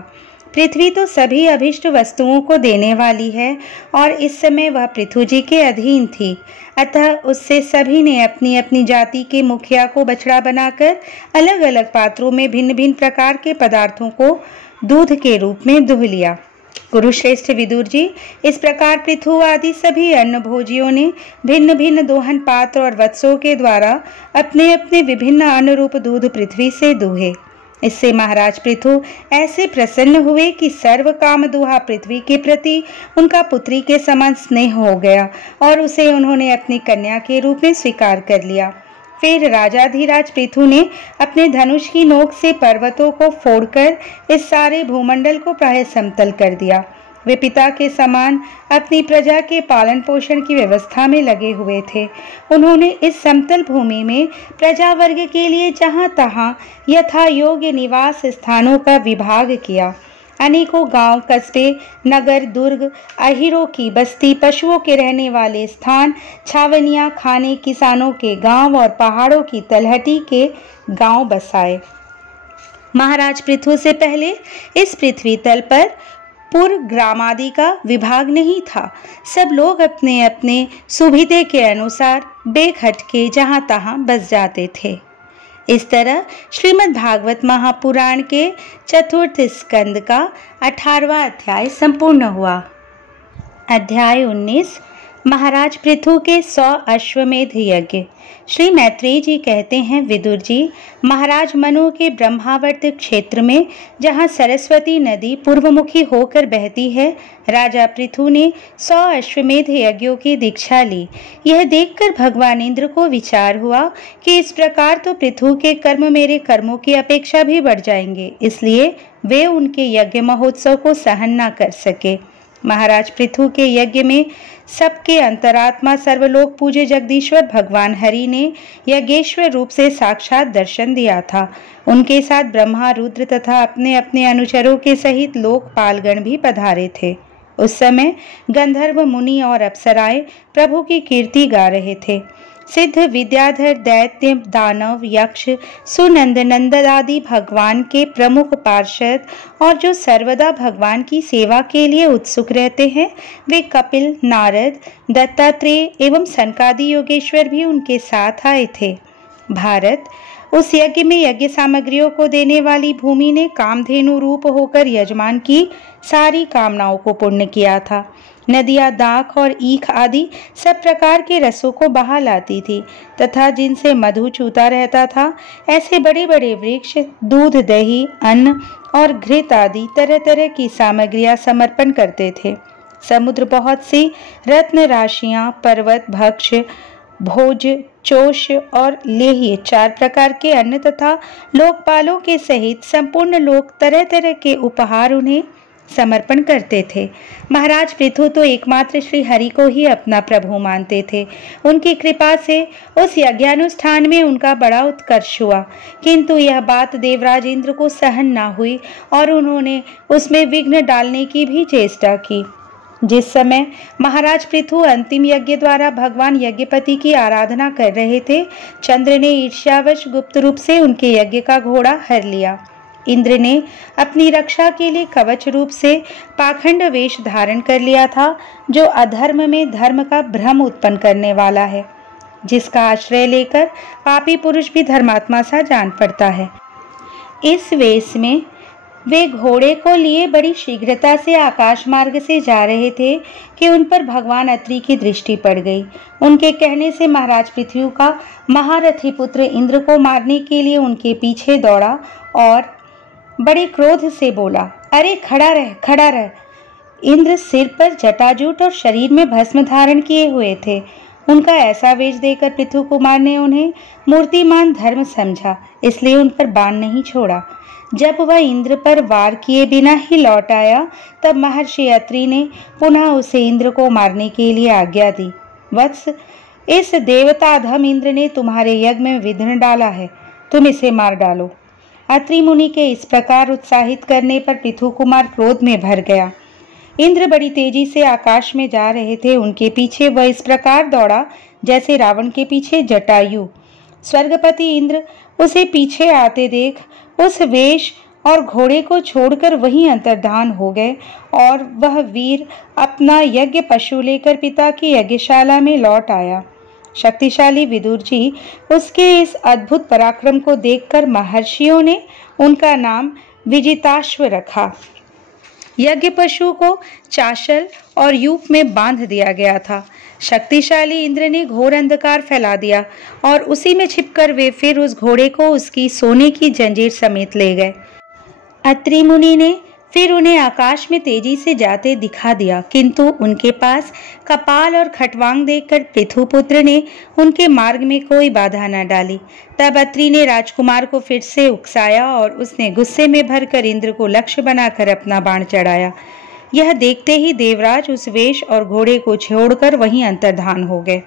पृथ्वी तो सभी अभिष्ट वस्तुओं को देने वाली है और इस समय वह पृथु जी के अधीन थी, अतः उससे सभी ने अपनी अपनी जाति के मुखिया को बछड़ा बनाकर अलग अलग पात्रों में भिन्न भिन्न प्रकार के पदार्थों को दूध के रूप में दूह लिया। कुरुश्रेष्ठ विदुर जी, इस प्रकार पृथु आदि सभी अन्न भोजियों ने भिन्न भिन्न दोहन पात्र और वत्सों के द्वारा अपने अपने विभिन्न अन्न रूप दूध पृथ्वी से दूहे। इससे महाराज पृथु ऐसे प्रसन्न हुए कि सर्व काम दुहा पृथ्वी के प्रति उनका पुत्री के समान स्नेह हो गया और उसे उन्होंने अपनी कन्या के रूप में स्वीकार कर लिया। फिर राजाधिराज पृथु ने अपने धनुष की नोक से पर्वतों को फोड़कर इस सारे भूमंडल को प्राय समतल कर दिया। वे पिता के समान अपनी प्रजा के पालन पोषण की व्यवस्था में लगे हुए थे। उन्होंने इस समतल भूमि में प्रजा वर्ग के लिए जहाँ तहाँ यथा योग्य निवास स्थानों का विभाग किया। अनेकों गांव, कस्बे, नगर, दुर्ग, अहीरों की बस्ती, पशुओं के रहने वाले स्थान, छावनियां, खाने, किसानों के गांव और पहाड़ों की तलहटी के गांव बसाए। महाराज पृथु से पहले इस पृथ्वी तल पर पुर ग्रामादि का विभाग नहीं था। सब लोग अपने अपने सुविधे के अनुसार बेखटके जहां तहां बस जाते थे। इस तरह श्रीमद् भागवत महापुराण के चतुर्थ स्कंद का 18वां अध्याय संपूर्ण हुआ। अध्याय 19 महाराज पृथु के 100 अश्वमेध यज्ञ। श्री मैत्रेय जी कहते हैं, विदुर जी, महाराज मनु के ब्रह्मावर्त क्षेत्र में जहाँ सरस्वती नदी पूर्वमुखी होकर बहती है, राजा पृथु ने 100 अश्वमेध यज्ञों की दीक्षा ली। यह देखकर भगवान इंद्र को विचार हुआ कि इस प्रकार तो पृथु के कर्म मेरे कर्मों की अपेक्षा भी बढ़ जाएंगे, इसलिए वे उनके यज्ञ महोत्सव को सहन न कर सके। महाराज पृथु के यज्ञ में सबके अंतरात्मा सर्वलोक पूज्य जगदीश्वर भगवान हरि ने यज्ञेश्वर रूप से साक्षात दर्शन दिया था। उनके साथ ब्रह्मा, रुद्र तथा अपने अपने अनुचरों के सहित लोकपालगण भी पधारे थे। उस समय गंधर्व, मुनि और अप्सराएं प्रभु की कीर्ति गा रहे थे। सिद्ध, विद्याधर, दैत्य, दानव, यक्ष, सुनंद आदि भगवान के प्रमुख पार्षद और जो सर्वदा भगवान की सेवा के लिए उत्सुक रहते हैं, वे कपिल, नारद, दत्तात्रेय एवं सनकादि योगेश्वर भी उनके साथ आए थे। भारत, उस यज्ञ में यज्ञ सामग्रियों को देने वाली भूमि ने कामधेनु रूप होकर यजमान की सारी कामनाओं को पूर्ण किया था। नदियाँ, दाख और ईख आदि सब प्रकार के रसों को बहा लाती थी तथा जिनसे मधु चूता रहता था, ऐसे बड़े बड़े वृक्ष दूध, दही, अन्न और घृत आदि तरह तरह की सामग्रियां समर्पण करते थे। समुद्र बहुत सी रत्न राशियां, पर्वत, भक्ष, भोज, चोष और लेह्य 4 प्रकार के अन्न तथा लोकपालों के सहित संपूर्ण लोक तरह तरह के उपहार उन्हें समर्पण करते थे। महाराज पृथु तो एकमात्र श्री हरि को ही अपना प्रभु मानते थे। उनकी कृपा से उस यज्ञानुष्ठान में उनका बड़ा उत्कर्ष हुआ, किंतु यह बात देवराज इंद्र को सहन ना हुई और उन्होंने उसमें विघ्न डालने की भी चेष्टा की। जिस समय महाराज पृथु अंतिम यज्ञ द्वारा भगवान यज्ञपति की आराधना कर रहे थे, चंद्र ने ईर्ष्यावश गुप्त रूप से उनके यज्ञ का घोड़ा हर लिया। इंद्र ने अपनी रक्षा के लिए कवच रूप से पाखंड वेश धारण कर लिया था, जो अधर्म में धर्म का भ्रम उत्पन्न करने वाला है, जिसका आश्रय लेकर पापी पुरुष भी धर्मात्मा सा जान पड़ता है। इस वेश में वे घोड़े को लिए बड़ी शीघ्रता से आकाश मार्ग से जा रहे थे कि उन पर भगवान अत्रि की दृष्टि पड़ गई। उनके कहने से महाराज पृथु का महारथी पुत्र इंद्र को मारने के लिए उनके पीछे दौड़ा और बड़े क्रोध से बोला, अरे खड़ा रह, खड़ा रह। इंद्र सिर पर जटाजूट और शरीर में भस्म धारण किए हुए थे। उनका ऐसा वेश देखकर पृथु कुमार ने उन्हें मूर्तिमान धर्म समझा, इसलिए उन पर बाण नहीं छोड़ा। जब वह इंद्र पर वार किए बिना ही लौट आया, तब महर्षि अत्रि ने पुनः उसे इंद्र को मारने के लिए आज्ञा दी। वत्स, इस देवता अधम इंद्र ने तुम्हारे यज्ञ में विघ्न डाला है, तुम इसे मार डालो। अत्रि मुनि के इस प्रकार उत्साहित करने पर पृथु कुमार क्रोध में भर गया। इंद्र बड़ी तेजी से आकाश में जा रहे थे। उनके पीछे वह इस प्रकार दौड़ा जैसे रावण के पीछे जटायु। स्वर्गपति इंद्र उसे पीछे आते देख उस वेश और घोड़े को छोड़कर वहीं अंतर्धान हो गए और वह वीर अपना यज्ञ पशु लेकर पिता की यज्ञशाला में लौट आया। शक्तिशाली विदुर जी उसके इस अद्भुत पराक्रम को देखकर महर्षियों ने उनका नाम विजिताश्व रखा। यज्ञ पशु को चाशल और यूप में बांध दिया गया था। शक्तिशाली इंद्र ने घोर अंधकार फैला दिया और उसी में छिपकर वे फिर उस घोड़े को उसकी सोने की जंजीर समेत ले गए। अत्रि मुनि ने फिर उन्हें आकाश में तेजी से जाते दिखा दिया, किंतु उनके पास कपाल और खटवांग देखकर पृथुपुत्र ने उनके मार्ग में कोई बाधा न डाली। तब अत्रि ने राजकुमार को फिर से उकसाया और उसने गुस्से में भरकर इंद्र को लक्ष्य बनाकर अपना बाण चढ़ाया। यह देखते ही देवराज उस वेश और घोड़े को छोड़कर वहीं अंतर्धान हो गए।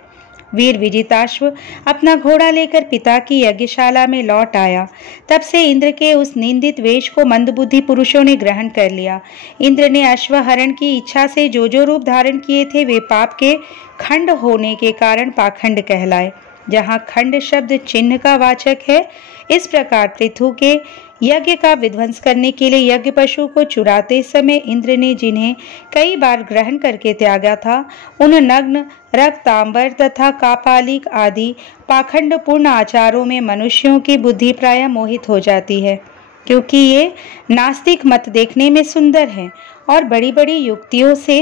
वीर विजिताश्व अपना घोड़ा लेकर पिता की यज्ञशाला में लौट आया। तब से इंद्र के उस निंदित वेश को मंदबुद्धि पुरुषों ने ग्रहण कर लिया। इंद्र ने अश्वहरण की इच्छा से जो रूप धारण किए थे वे पाप के खंड होने के कारण पाखंड कहलाए। जहाँ खंड शब्द चिन्ह का वाचक है, इस प्रकार पृथु के यज्ञ का विध्वंस करने के लिए यज्ञ पशु को चुराते समय इंद्र ने जिन्हें कई बार ग्रहण करके त्यागा था, उन नग्न, रक्तांबर तथा कापालिक आदि पाखंडपूर्ण आचारों में मनुष्यों की बुद्धि प्राय मोहित हो जाती है, क्योंकि ये नास्तिक मत देखने में सुंदर हैं और बड़ी बड़ी युक्तियों से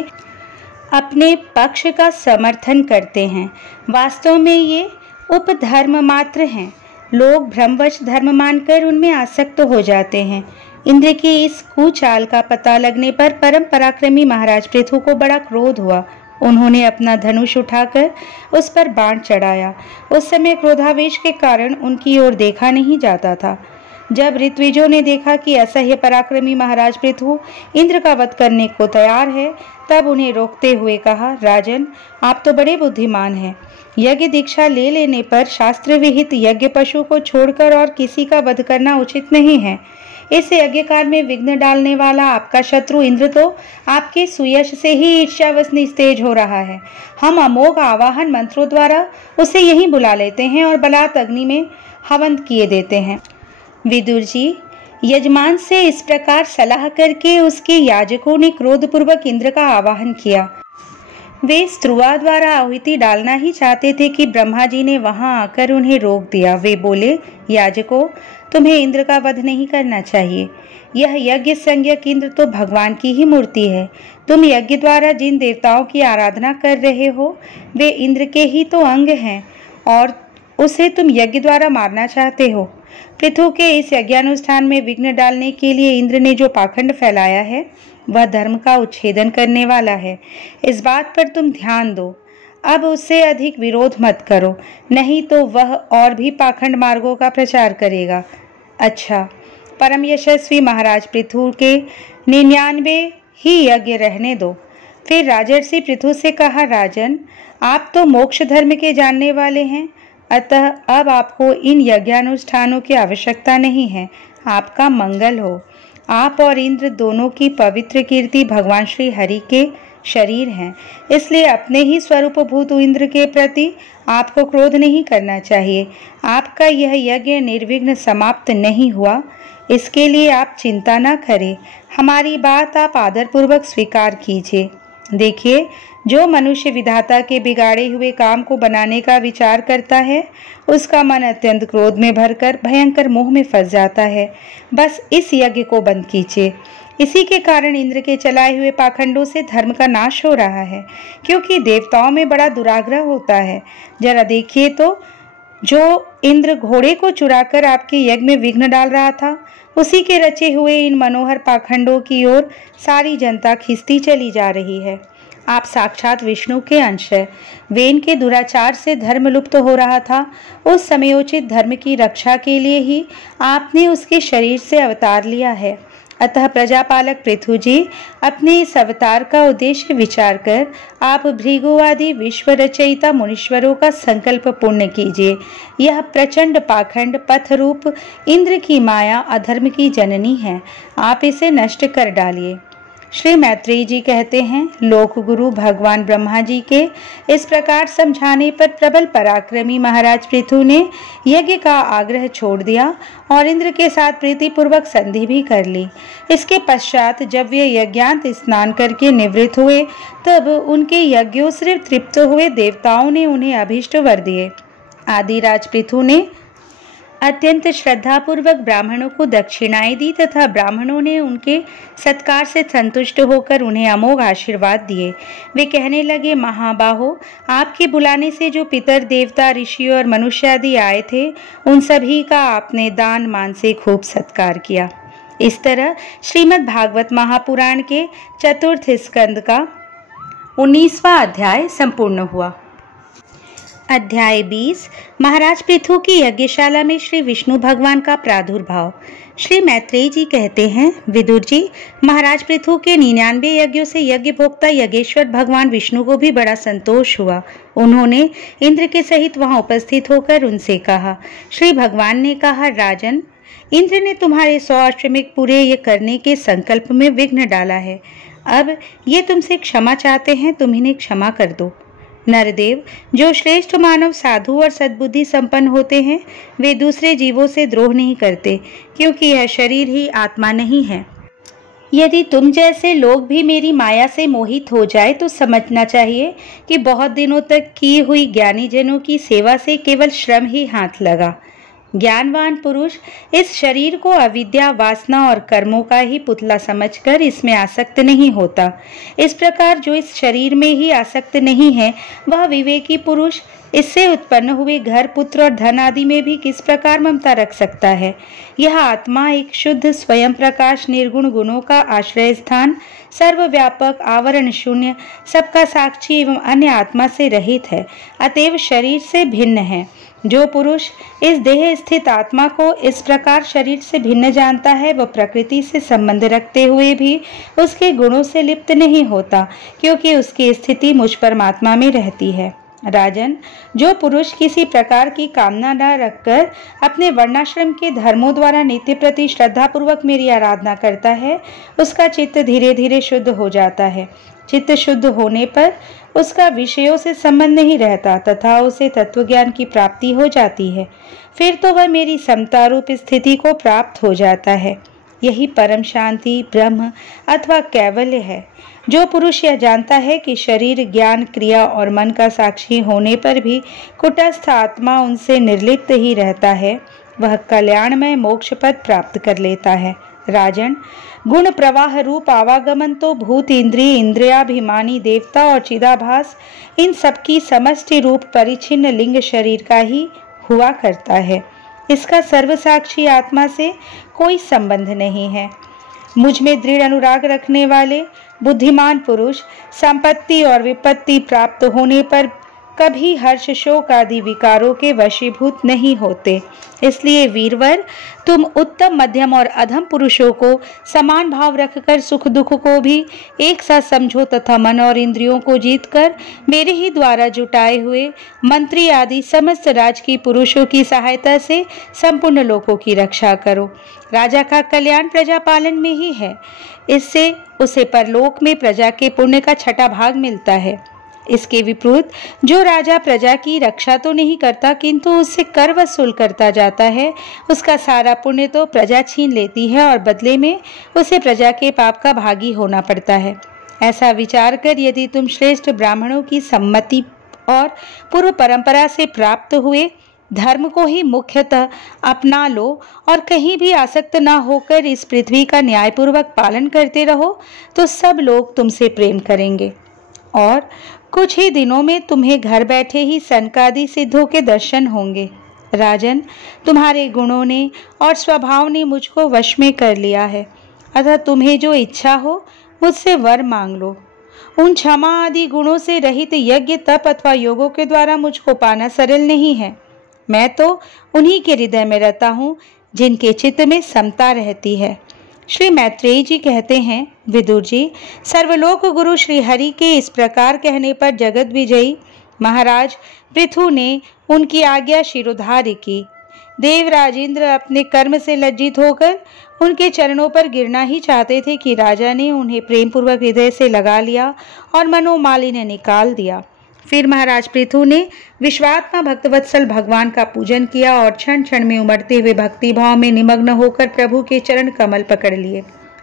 अपने पक्ष का समर्थन करते हैं। वास्तव में ये उपधर्म मात्र हैं। लोग भ्रमवश धर्म मानकर उनमें आसक्त हो जाते हैं। इंद्र की इस कुचाल का पता लगने पर परम पराक्रमी महाराज पृथु को बड़ा क्रोध हुआ। उन्होंने अपना धनुष उठाकर उस पर बाण चढ़ाया। उस समय क्रोधावेश के कारण उनकी ओर देखा नहीं जाता था। जब ऋत्विजों ने देखा कि असह्य पराक्रमी महाराज पृथु इंद्र का वध करने को तैयार है, तब उन्हें रोकते हुए कहा, राजन, आप तो बड़े बुद्धिमान हैं। यज्ञ दीक्षा ले लेने पर शास्त्र विहित यज्ञ पशु को छोड़कर और किसी का वध करना उचित नहीं है। इस यज्ञकाल में विघ्न डालने वाला आपका शत्रु इंद्र तो आपके सुयश से ही ईर्ष्यावश निस्तेज हो रहा है। हम अमोघ आवाहन मंत्रों द्वारा उसे यहीं बुला लेते हैं और बलात् अग्नि में हवन किए देते हैं। विदुर जी, यजमान से इस प्रकार सलाह करके उसके याजकों ने क्रोधपूर्वक इंद्र का आवाहन किया। वे स्त्रुआ द्वारा आहुति डालना ही चाहते थे कि ब्रह्मा जी ने वहां आकर उन्हें रोक दिया। वे बोले, याजकों, तुम्हें इंद्र का वध नहीं करना चाहिए। यह यज्ञ संज्ञक इंद्र तो भगवान की ही मूर्ति है। तुम यज्ञ द्वारा जिन देवताओं की आराधना कर रहे हो वे इंद्र के ही तो अंग हैं और उसे तुम यज्ञ द्वारा मारना चाहते हो। पृथु के इस यज्ञानुष्ठान में विघ्न डालने के लिए इंद्र ने जो पाखंड फैलाया है वह धर्म का उच्छेदन करने वाला है। इस बात पर तुम ध्यान दो। अब उससे अधिक विरोध मत करो, नहीं तो वह और भी पाखंड मार्गों का प्रचार करेगा। अच्छा, परम यशस्वी महाराज पृथु के 99 ही यज्ञ रहने दो। फिर राजर्षि पृथु से कहा, राजन, आप तो मोक्ष धर्म के जानने वाले हैं, अतः अब आपको इन यज्ञानुष्ठानों की आवश्यकता नहीं है। आपका मंगल हो। आप और इंद्र दोनों की पवित्र कीर्ति भगवान श्री हरि के शरीर हैं, इसलिए अपने ही स्वरूपभूत इंद्र के प्रति आपको क्रोध नहीं करना चाहिए। आपका यह यज्ञ निर्विघ्न समाप्त नहीं हुआ, इसके लिए आप चिंता न करें। हमारी बात आप आदरपूर्वक स्वीकार कीजिए। देखिए, जो मनुष्य विधाता के बिगाड़े हुए काम को बनाने का विचार करता है उसका मन अत्यंत क्रोध में भरकर भयंकर मोह में फंस जाता है। बस इस यज्ञ को बंद कीजिए। इसी के कारण इंद्र के चलाए हुए पाखंडों से धर्म का नाश हो रहा है, क्योंकि देवताओं में बड़ा दुराग्रह होता है। जरा देखिए तो, जो इंद्र घोड़े को चुराकर आपके यज्ञ में विघ्न डाल रहा था, उसी के रचे हुए इन मनोहर पाखंडों की ओर सारी जनता खिसती चली जा रही है। आप साक्षात विष्णु के अंश है। वेन के दुराचार से धर्म लुप्त हो रहा था। उस समयोचित धर्म की रक्षा के लिए ही आपने उसके शरीर से अवतार लिया है। अतः प्रजापालक पृथु जी, अपने इस अवतार का उद्देश्य विचार कर आप भृगुवादि विश्व रचयिता मुनीश्वरों का संकल्प पूर्ण कीजिए। यह प्रचंड पाखंड पथरूप इंद्र की माया अधर्म की जननी है। आप इसे नष्ट कर डालिए। श्री मैत्रेय जी कहते हैं, लोक गुरु भगवान ब्रह्मा जी के इस प्रकार समझाने पर प्रबल पराक्रमी महाराज पृथु ने यज्ञ का आग्रह छोड़ दिया और इंद्र के साथ प्रीतिपूर्वक संधि भी कर ली। इसके पश्चात जब वे यज्ञांत स्नान करके निवृत्त हुए, तब उनके यज्ञों से तृप्त हुए देवताओं ने उन्हें अभीष्ट वर दिए। आदिराज पृथु ने अत्यंत श्रद्धापूर्वक ब्राह्मणों को दक्षिणाएं दी तथा ब्राह्मणों ने उनके सत्कार से संतुष्ट होकर उन्हें अमोघ आशीर्वाद दिए। वे कहने लगे, महाबाहो, आपके बुलाने से जो पितर देवता ऋषि और मनुष्य आदि आए थे उन सभी का आपने दान मान से खूब सत्कार किया। इस तरह श्रीमद् भागवत महापुराण के चतुर्थ स्कंद का 19वां अध्याय संपूर्ण हुआ। अध्याय 20 महाराज पृथु की यज्ञशाला में श्री विष्णु भगवान का प्रादुर्भाव। श्री मैत्रेय जी कहते हैं, विदुर जी, महाराज पृथु के 99 यज्ञों से यज्ञ भोक्ता यज्ञेश्वर भगवान विष्णु को भी बड़ा संतोष हुआ। उन्होंने इंद्र के सहित वहां उपस्थित होकर उनसे कहा। श्री भगवान ने कहा, राजन, इंद्र ने तुम्हारे 100 अश्वमेध पूरे ये करने के संकल्प में विघ्न डाला है। अब ये तुमसे क्षमा चाहते हैं, तुम इन्हें क्षमा कर दो। नरदेव, जो श्रेष्ठ मानव साधु और सद्बुद्धि संपन्न होते हैं, वे दूसरे जीवों से द्रोह नहीं करते, क्योंकि यह शरीर ही आत्मा नहीं है। यदि तुम जैसे लोग भी मेरी माया से मोहित हो जाए तो समझना चाहिए कि बहुत दिनों तक की हुई ज्ञानी जनों की सेवा से केवल श्रम ही हाथ लगा। ज्ञानवान पुरुष इस शरीर को अविद्या, वासना और कर्मों का ही पुतला समझकर इसमें आसक्त नहीं होता। इस प्रकार जो इस शरीर में ही आसक्त नहीं है, वह विवेकी पुरुष इससे उत्पन्न हुए घर, पुत्र और धन आदि में भी किस प्रकार ममता रख सकता है। यह आत्मा एक शुद्ध स्वयं प्रकाश, निर्गुण गुणों का आश्रय स्थान, सर्वव्यापक, आवरण शून्य, सबका साक्षी एवं अन्य आत्मा से रहित है, अतएव शरीर से भिन्न है। जो पुरुष इस देह स्थित आत्मा को इस प्रकार शरीर से भिन्न जानता है, वह प्रकृति से संबंध रखते हुए भी उसके गुणों से लिप्त नहीं होता, क्योंकि उसकी स्थिति मुझ परमात्मा में रहती है। राजन, जो पुरुष किसी प्रकार की कामना न रखकर अपने वर्णाश्रम के धर्मों द्वारा नित्य प्रति श्रद्धा पूर्वक मेरी आराधना करता है, उसका चित्त धीरे धीरे शुद्ध हो जाता है। चित्त शुद्ध होने पर उसका विषयों से संबंध नहीं रहता तथा उसे तत्वज्ञान की प्राप्ति हो जाती है। फिर तो वह मेरी समता रूप स्थिति को प्राप्त हो जाता है। यही परम शांति, ब्रह्म अथवा कैवल्य है। जो पुरुष यह जानता है कि शरीर, ज्ञान, क्रिया और मन का साक्षी होने पर भी कुटस्थ आत्मा उनसे निर्लिप्त ही रहता है, वह कल्याणमय मोक्ष पद प्राप्त कर लेता है। राजन, गुण प्रवाह रूप आवागमन तो भूत, इंद्रिय, इंद्रियाभिमानी, देवता और चिदाभास, इन सबकी समष्टि रूप परिच्छिन्न लिंग शरीर का ही हुआ करता है। इसका सर्वसाक्षी आत्मा से कोई संबंध नहीं है। मुझ में दृढ़ अनुराग रखने वाले बुद्धिमान पुरुष संपत्ति और विपत्ति प्राप्त होने पर कभी हर्ष, शोक आदि विकारों के वशीभूत नहीं होते। इसलिए वीरवर, तुम उत्तम, मध्यम और अधम पुरुषों को समान भाव रखकर सुख दुख को भी एक साथ समझो तथा मन और इंद्रियों को जीतकर मेरे ही द्वारा जुटाए हुए मंत्री आदि समस्त राजकीय पुरुषों की सहायता से संपूर्ण लोकों की रक्षा करो। राजा का कल्याण प्रजा पालन में ही है। इससे उसे परलोक में प्रजा के पुण्य का 6वां भाग मिलता है। इसके विपरीत जो राजा प्रजा की रक्षा तो नहीं करता किंतु उससे कर वसूल करता जाता है, उसका सारा पुण्य तो प्रजा छीन लेती है और बदले में उसे प्रजा के पाप का भागी होना पड़ता है। ऐसा विचार कर यदि तुम श्रेष्ठ ब्राह्मणों की सम्मति और पूर्व परंपरा से प्राप्त हुए धर्म को ही मुख्यतः अपना लो और कहीं भी आसक्त न होकर इस पृथ्वी का न्यायपूर्वक पालन करते रहो, तो सब लोग तुमसे प्रेम करेंगे और कुछ ही दिनों में तुम्हें घर बैठे ही सनकादि सिद्धों के दर्शन होंगे। राजन, तुम्हारे गुणों ने और स्वभाव ने मुझको वश में कर लिया है, अतः तुम्हें जो इच्छा हो मुझसे वर मांग लो। उन क्षमा आदि गुणों से रहित यज्ञ, तप अथवा योगों के द्वारा मुझको पाना सरल नहीं है। मैं तो उन्हीं के हृदय में रहता हूँ जिनके चित्त में समता रहती है। श्री मैत्रेय जी कहते हैं, विदुर जी, सर्वलोक गुरु श्री हरि के इस प्रकार कहने पर जगत विजयी महाराज पृथु ने उनकी आज्ञा शिरोधार्य की। देवराज इंद्र अपने कर्म से लज्जित होकर उनके चरणों पर गिरना ही चाहते थे कि राजा ने उन्हें प्रेम पूर्वक हृदय से लगा लिया और मनोमालिन्य निकाल दिया। फिर महाराज पृथु ने विश्वात्मा भक्तवत्सल भगवान का पूजन किया और क्षण क्षण में उमड़ते हुए भक्ति भाव में निमग्न होकर प्रभु के चरण कमल पकड़ लिए।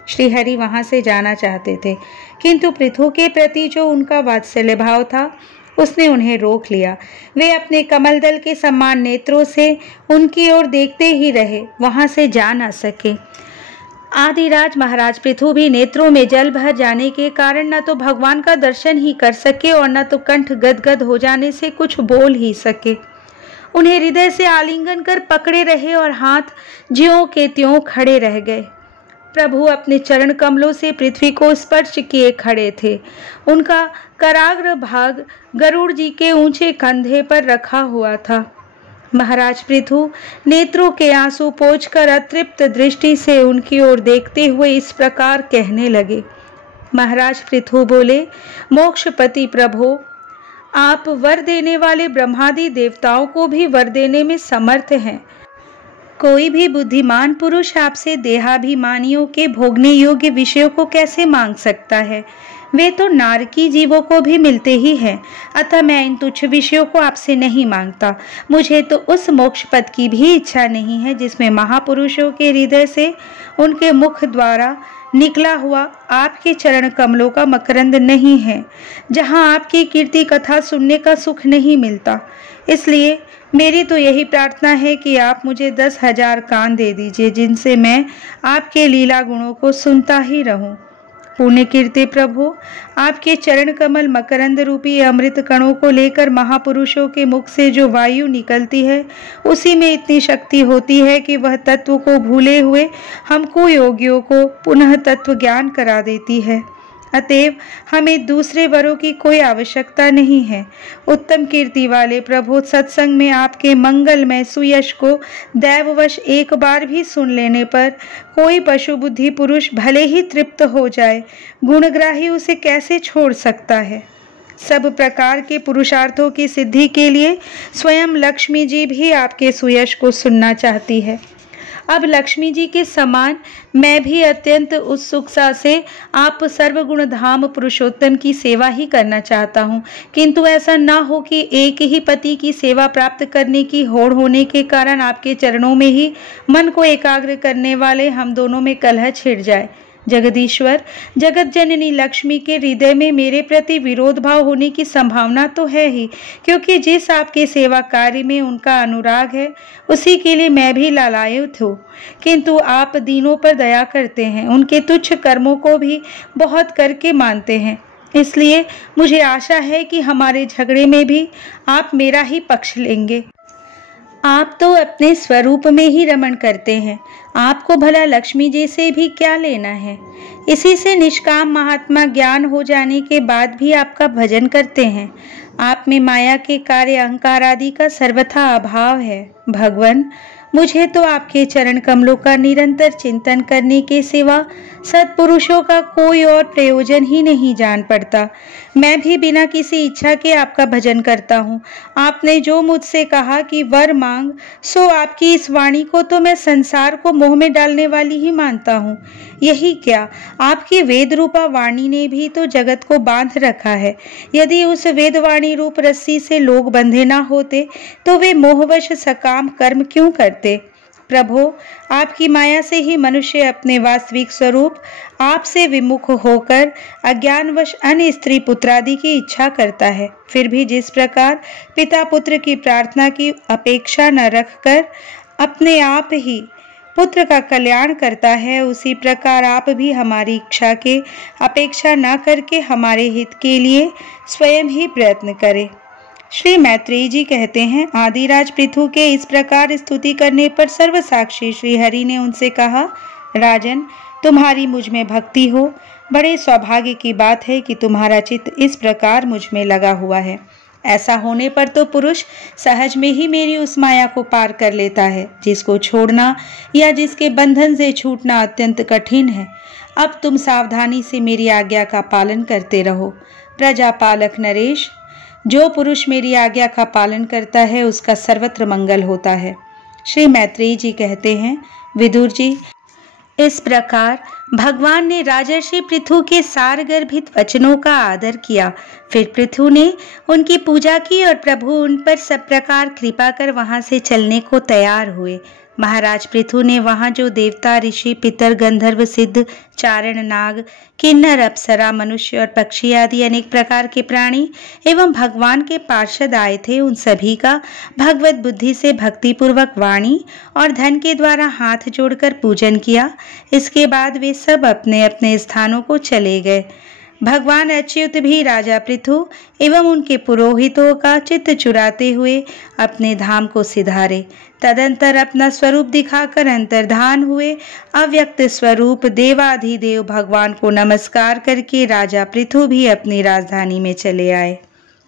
श्री हरि वहां से जाना चाहते थे, किंतु पृथु के प्रति जो उनका वात्सल्य भाव था उसने उन्हें रोक लिया। वे अपने कमल दल के समान नेत्रों से उनकी ओर देखते ही रहे, वहां से जा न सके। आदिराज महाराज पृथु भी नेत्रों में जल भर जाने के कारण न तो भगवान का दर्शन ही कर सके और न तो कंठ गदगद हो जाने से कुछ बोल ही सके। उन्हें हृदय से आलिंगन कर पकड़े रहे और हाथ ज्यों के त्यों खड़े रह गए। प्रभु अपने चरण कमलों से पृथ्वी को स्पर्श किए खड़े थे। उनका कराग्र भाग गरुड़ जी के ऊंचे कंधे पर रखा हुआ था। महाराज पृथु नेत्रों के आंसू पोंछकर अतृप्त दृष्टि से उनकी ओर देखते हुए इस प्रकार कहने लगे। महाराज पृथु बोले, मोक्षपति प्रभो, आप वर देने वाले ब्रह्मादि देवताओं को भी वर देने में समर्थ हैं। कोई भी बुद्धिमान पुरुष आपसे देहाभिमानियों के भोगने योग्य विषयों को कैसे मांग सकता है? वे तो नारकी जीवों को भी मिलते ही हैं। अतः मैं इन तुच्छ विषयों को आपसे नहीं मांगता। मुझे तो उस मोक्ष पद की भी इच्छा नहीं है जिसमें महापुरुषों के हृदय से उनके मुख द्वारा निकला हुआ आपके चरण कमलों का मकरंद नहीं है, जहाँ आपकी कीर्ति कथा सुनने का सुख नहीं मिलता। इसलिए मेरी तो यही प्रार्थना है कि आप मुझे 10,000 कान दे दीजिए, जिनसे मैं आपके लीला गुणों को सुनता ही रहूं। पुण्य कीर्ति प्रभु, आपके चरण कमल मकरंद रूपी अमृत कणों को लेकर महापुरुषों के मुख से जो वायु निकलती है, उसी में इतनी शक्ति होती है कि वह तत्व को भूले हुए हमको योगियों को पुनः तत्व ज्ञान करा देती है। अतएव हमें दूसरे वरों की कोई आवश्यकता नहीं है। उत्तम कीर्ति वाले प्रभु, सत्संग में आपके मंगलमय सुयश को दैववश एक बार भी सुन लेने पर कोई पशु बुद्धि पुरुष भले ही तृप्त हो जाए, गुणग्राही उसे कैसे छोड़ सकता है? सब प्रकार के पुरुषार्थों की सिद्धि के लिए स्वयं लक्ष्मी जी भी आपके सुयश को सुनना चाहती है। अब लक्ष्मी जी के समान मैं भी अत्यंत उत्सुकता से आप सर्वगुण धाम पुरुषोत्तम की सेवा ही करना चाहता हूँ, किंतु ऐसा ना हो कि एक ही पति की सेवा प्राप्त करने की होड़ होने के कारण आपके चरणों में ही मन को एकाग्र करने वाले हम दोनों में कलह छिड़ जाए। जगदीश्वर, जगत जननी लक्ष्मी के हृदय में मेरे प्रति विरोध भाव होने की संभावना तो है ही, क्योंकि जिस आपके सेवा कार्य में उनका अनुराग है उसी के लिए मैं भी लालायित हूँ। किंतु आप दीनों पर दया करते हैं, उनके तुच्छ कर्मों को भी बहुत करके मानते हैं। इसलिए मुझे आशा है कि हमारे झगड़े में भी आप मेरा ही पक्ष लेंगे। आप तो अपने स्वरूप में ही रमण करते हैं, आपको भला लक्ष्मी जी से भी क्या लेना है? इसी से निष्काम महात्मा ज्ञान हो जाने के बाद भी आपका भजन करते हैं। आप में माया के कार्य अहंकार आदि का सर्वथा अभाव है। भगवान, मुझे तो आपके चरण कमलों का निरंतर चिंतन करने के सिवा सत्पुरुषों का कोई और प्रयोजन ही नहीं जान पड़ता। मैं भी बिना किसी इच्छा के आपका भजन करता हूँ। आपने जो मुझसे कहा कि वर मांग, सो आपकी इस वाणी को तो मैं संसार को मोह में डालने वाली ही मानता हूँ। यही क्या, आपकी वेद रूपा वाणी ने भी तो जगत को बांध रखा है। यदि उस वेदवाणी रूप रस्सी से लोग बंधे ना होते तो वे मोहवश सकाम कर्म क्यों करते? प्रभो, आपकी माया से ही मनुष्य अपने वास्तविक स्वरूप आपसे विमुख होकर अज्ञानवश अन्य स्त्री पुत्रादि की इच्छा करता है। फिर भी जिस प्रकार पिता पुत्र की प्रार्थना की अपेक्षा न रखकर अपने आप ही पुत्र का कल्याण करता है, उसी प्रकार आप भी हमारी इच्छा के अपेक्षा न करके हमारे हित के लिए स्वयं ही प्रयत्न करें। श्री मैत्रेयी जी कहते हैं, आदिराज पृथु के इस प्रकार स्तुति करने पर सर्वसाक्षी श्री हरि ने उनसे कहा, राजन, तुम्हारी मुझ में भक्ति हो। बड़े सौभाग्य की बात है कि तुम्हारा चित्त इस प्रकार मुझ में लगा हुआ है। ऐसा होने पर तो पुरुष सहज में ही मेरी उस माया को पार कर लेता है, जिसको छोड़ना या जिसके बंधन से छूटना अत्यंत कठिन है। अब तुम सावधानी से मेरी आज्ञा का पालन करते रहो। प्रजापालक नरेश, जो पुरुष मेरी आज्ञा का पालन करता है उसका सर्वत्र मंगल होता है। श्री मैत्रेयी जी कहते हैं, विदुर जी, इस प्रकार भगवान ने राजर्षि पृथु के सारगर्भित वचनों का आदर किया। फिर पृथु ने उनकी पूजा की और प्रभु उन पर सब प्रकार कृपा कर वहां से चलने को तैयार हुए। महाराज पृथु ने वहां जो देवता, ऋषि, पितर, गंधर्व, सिद्ध, चारण, नाग, किन्नर, अप्सरा, मनुष्य और पक्षी आदि अनेक प्रकार के प्राणी एवं भगवान के पार्षद आए थे, उन सभी का भगवत बुद्धि से भक्तिपूर्वक वाणी और धन के द्वारा हाथ जोड़कर पूजन किया। इसके बाद वे सब अपने अपने स्थानों को चले गए। भगवान अच्युत भी राजा पृथु एवं उनके पुरोहितों का चित्त चुराते हुए अपने धाम को सिधारे। तदंतर अपना स्वरूप दिखाकर अंतर्धान हुए। अव्यक्त स्वरूप देवाधिदेव भगवान को नमस्कार करके राजा पृथु भी अपनी राजधानी में चले आए।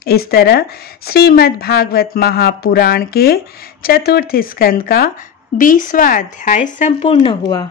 इस तरह श्रीमद् भागवत महापुराण के चतुर्थ स्कंद का 20वां अध्याय संपूर्ण हुआ।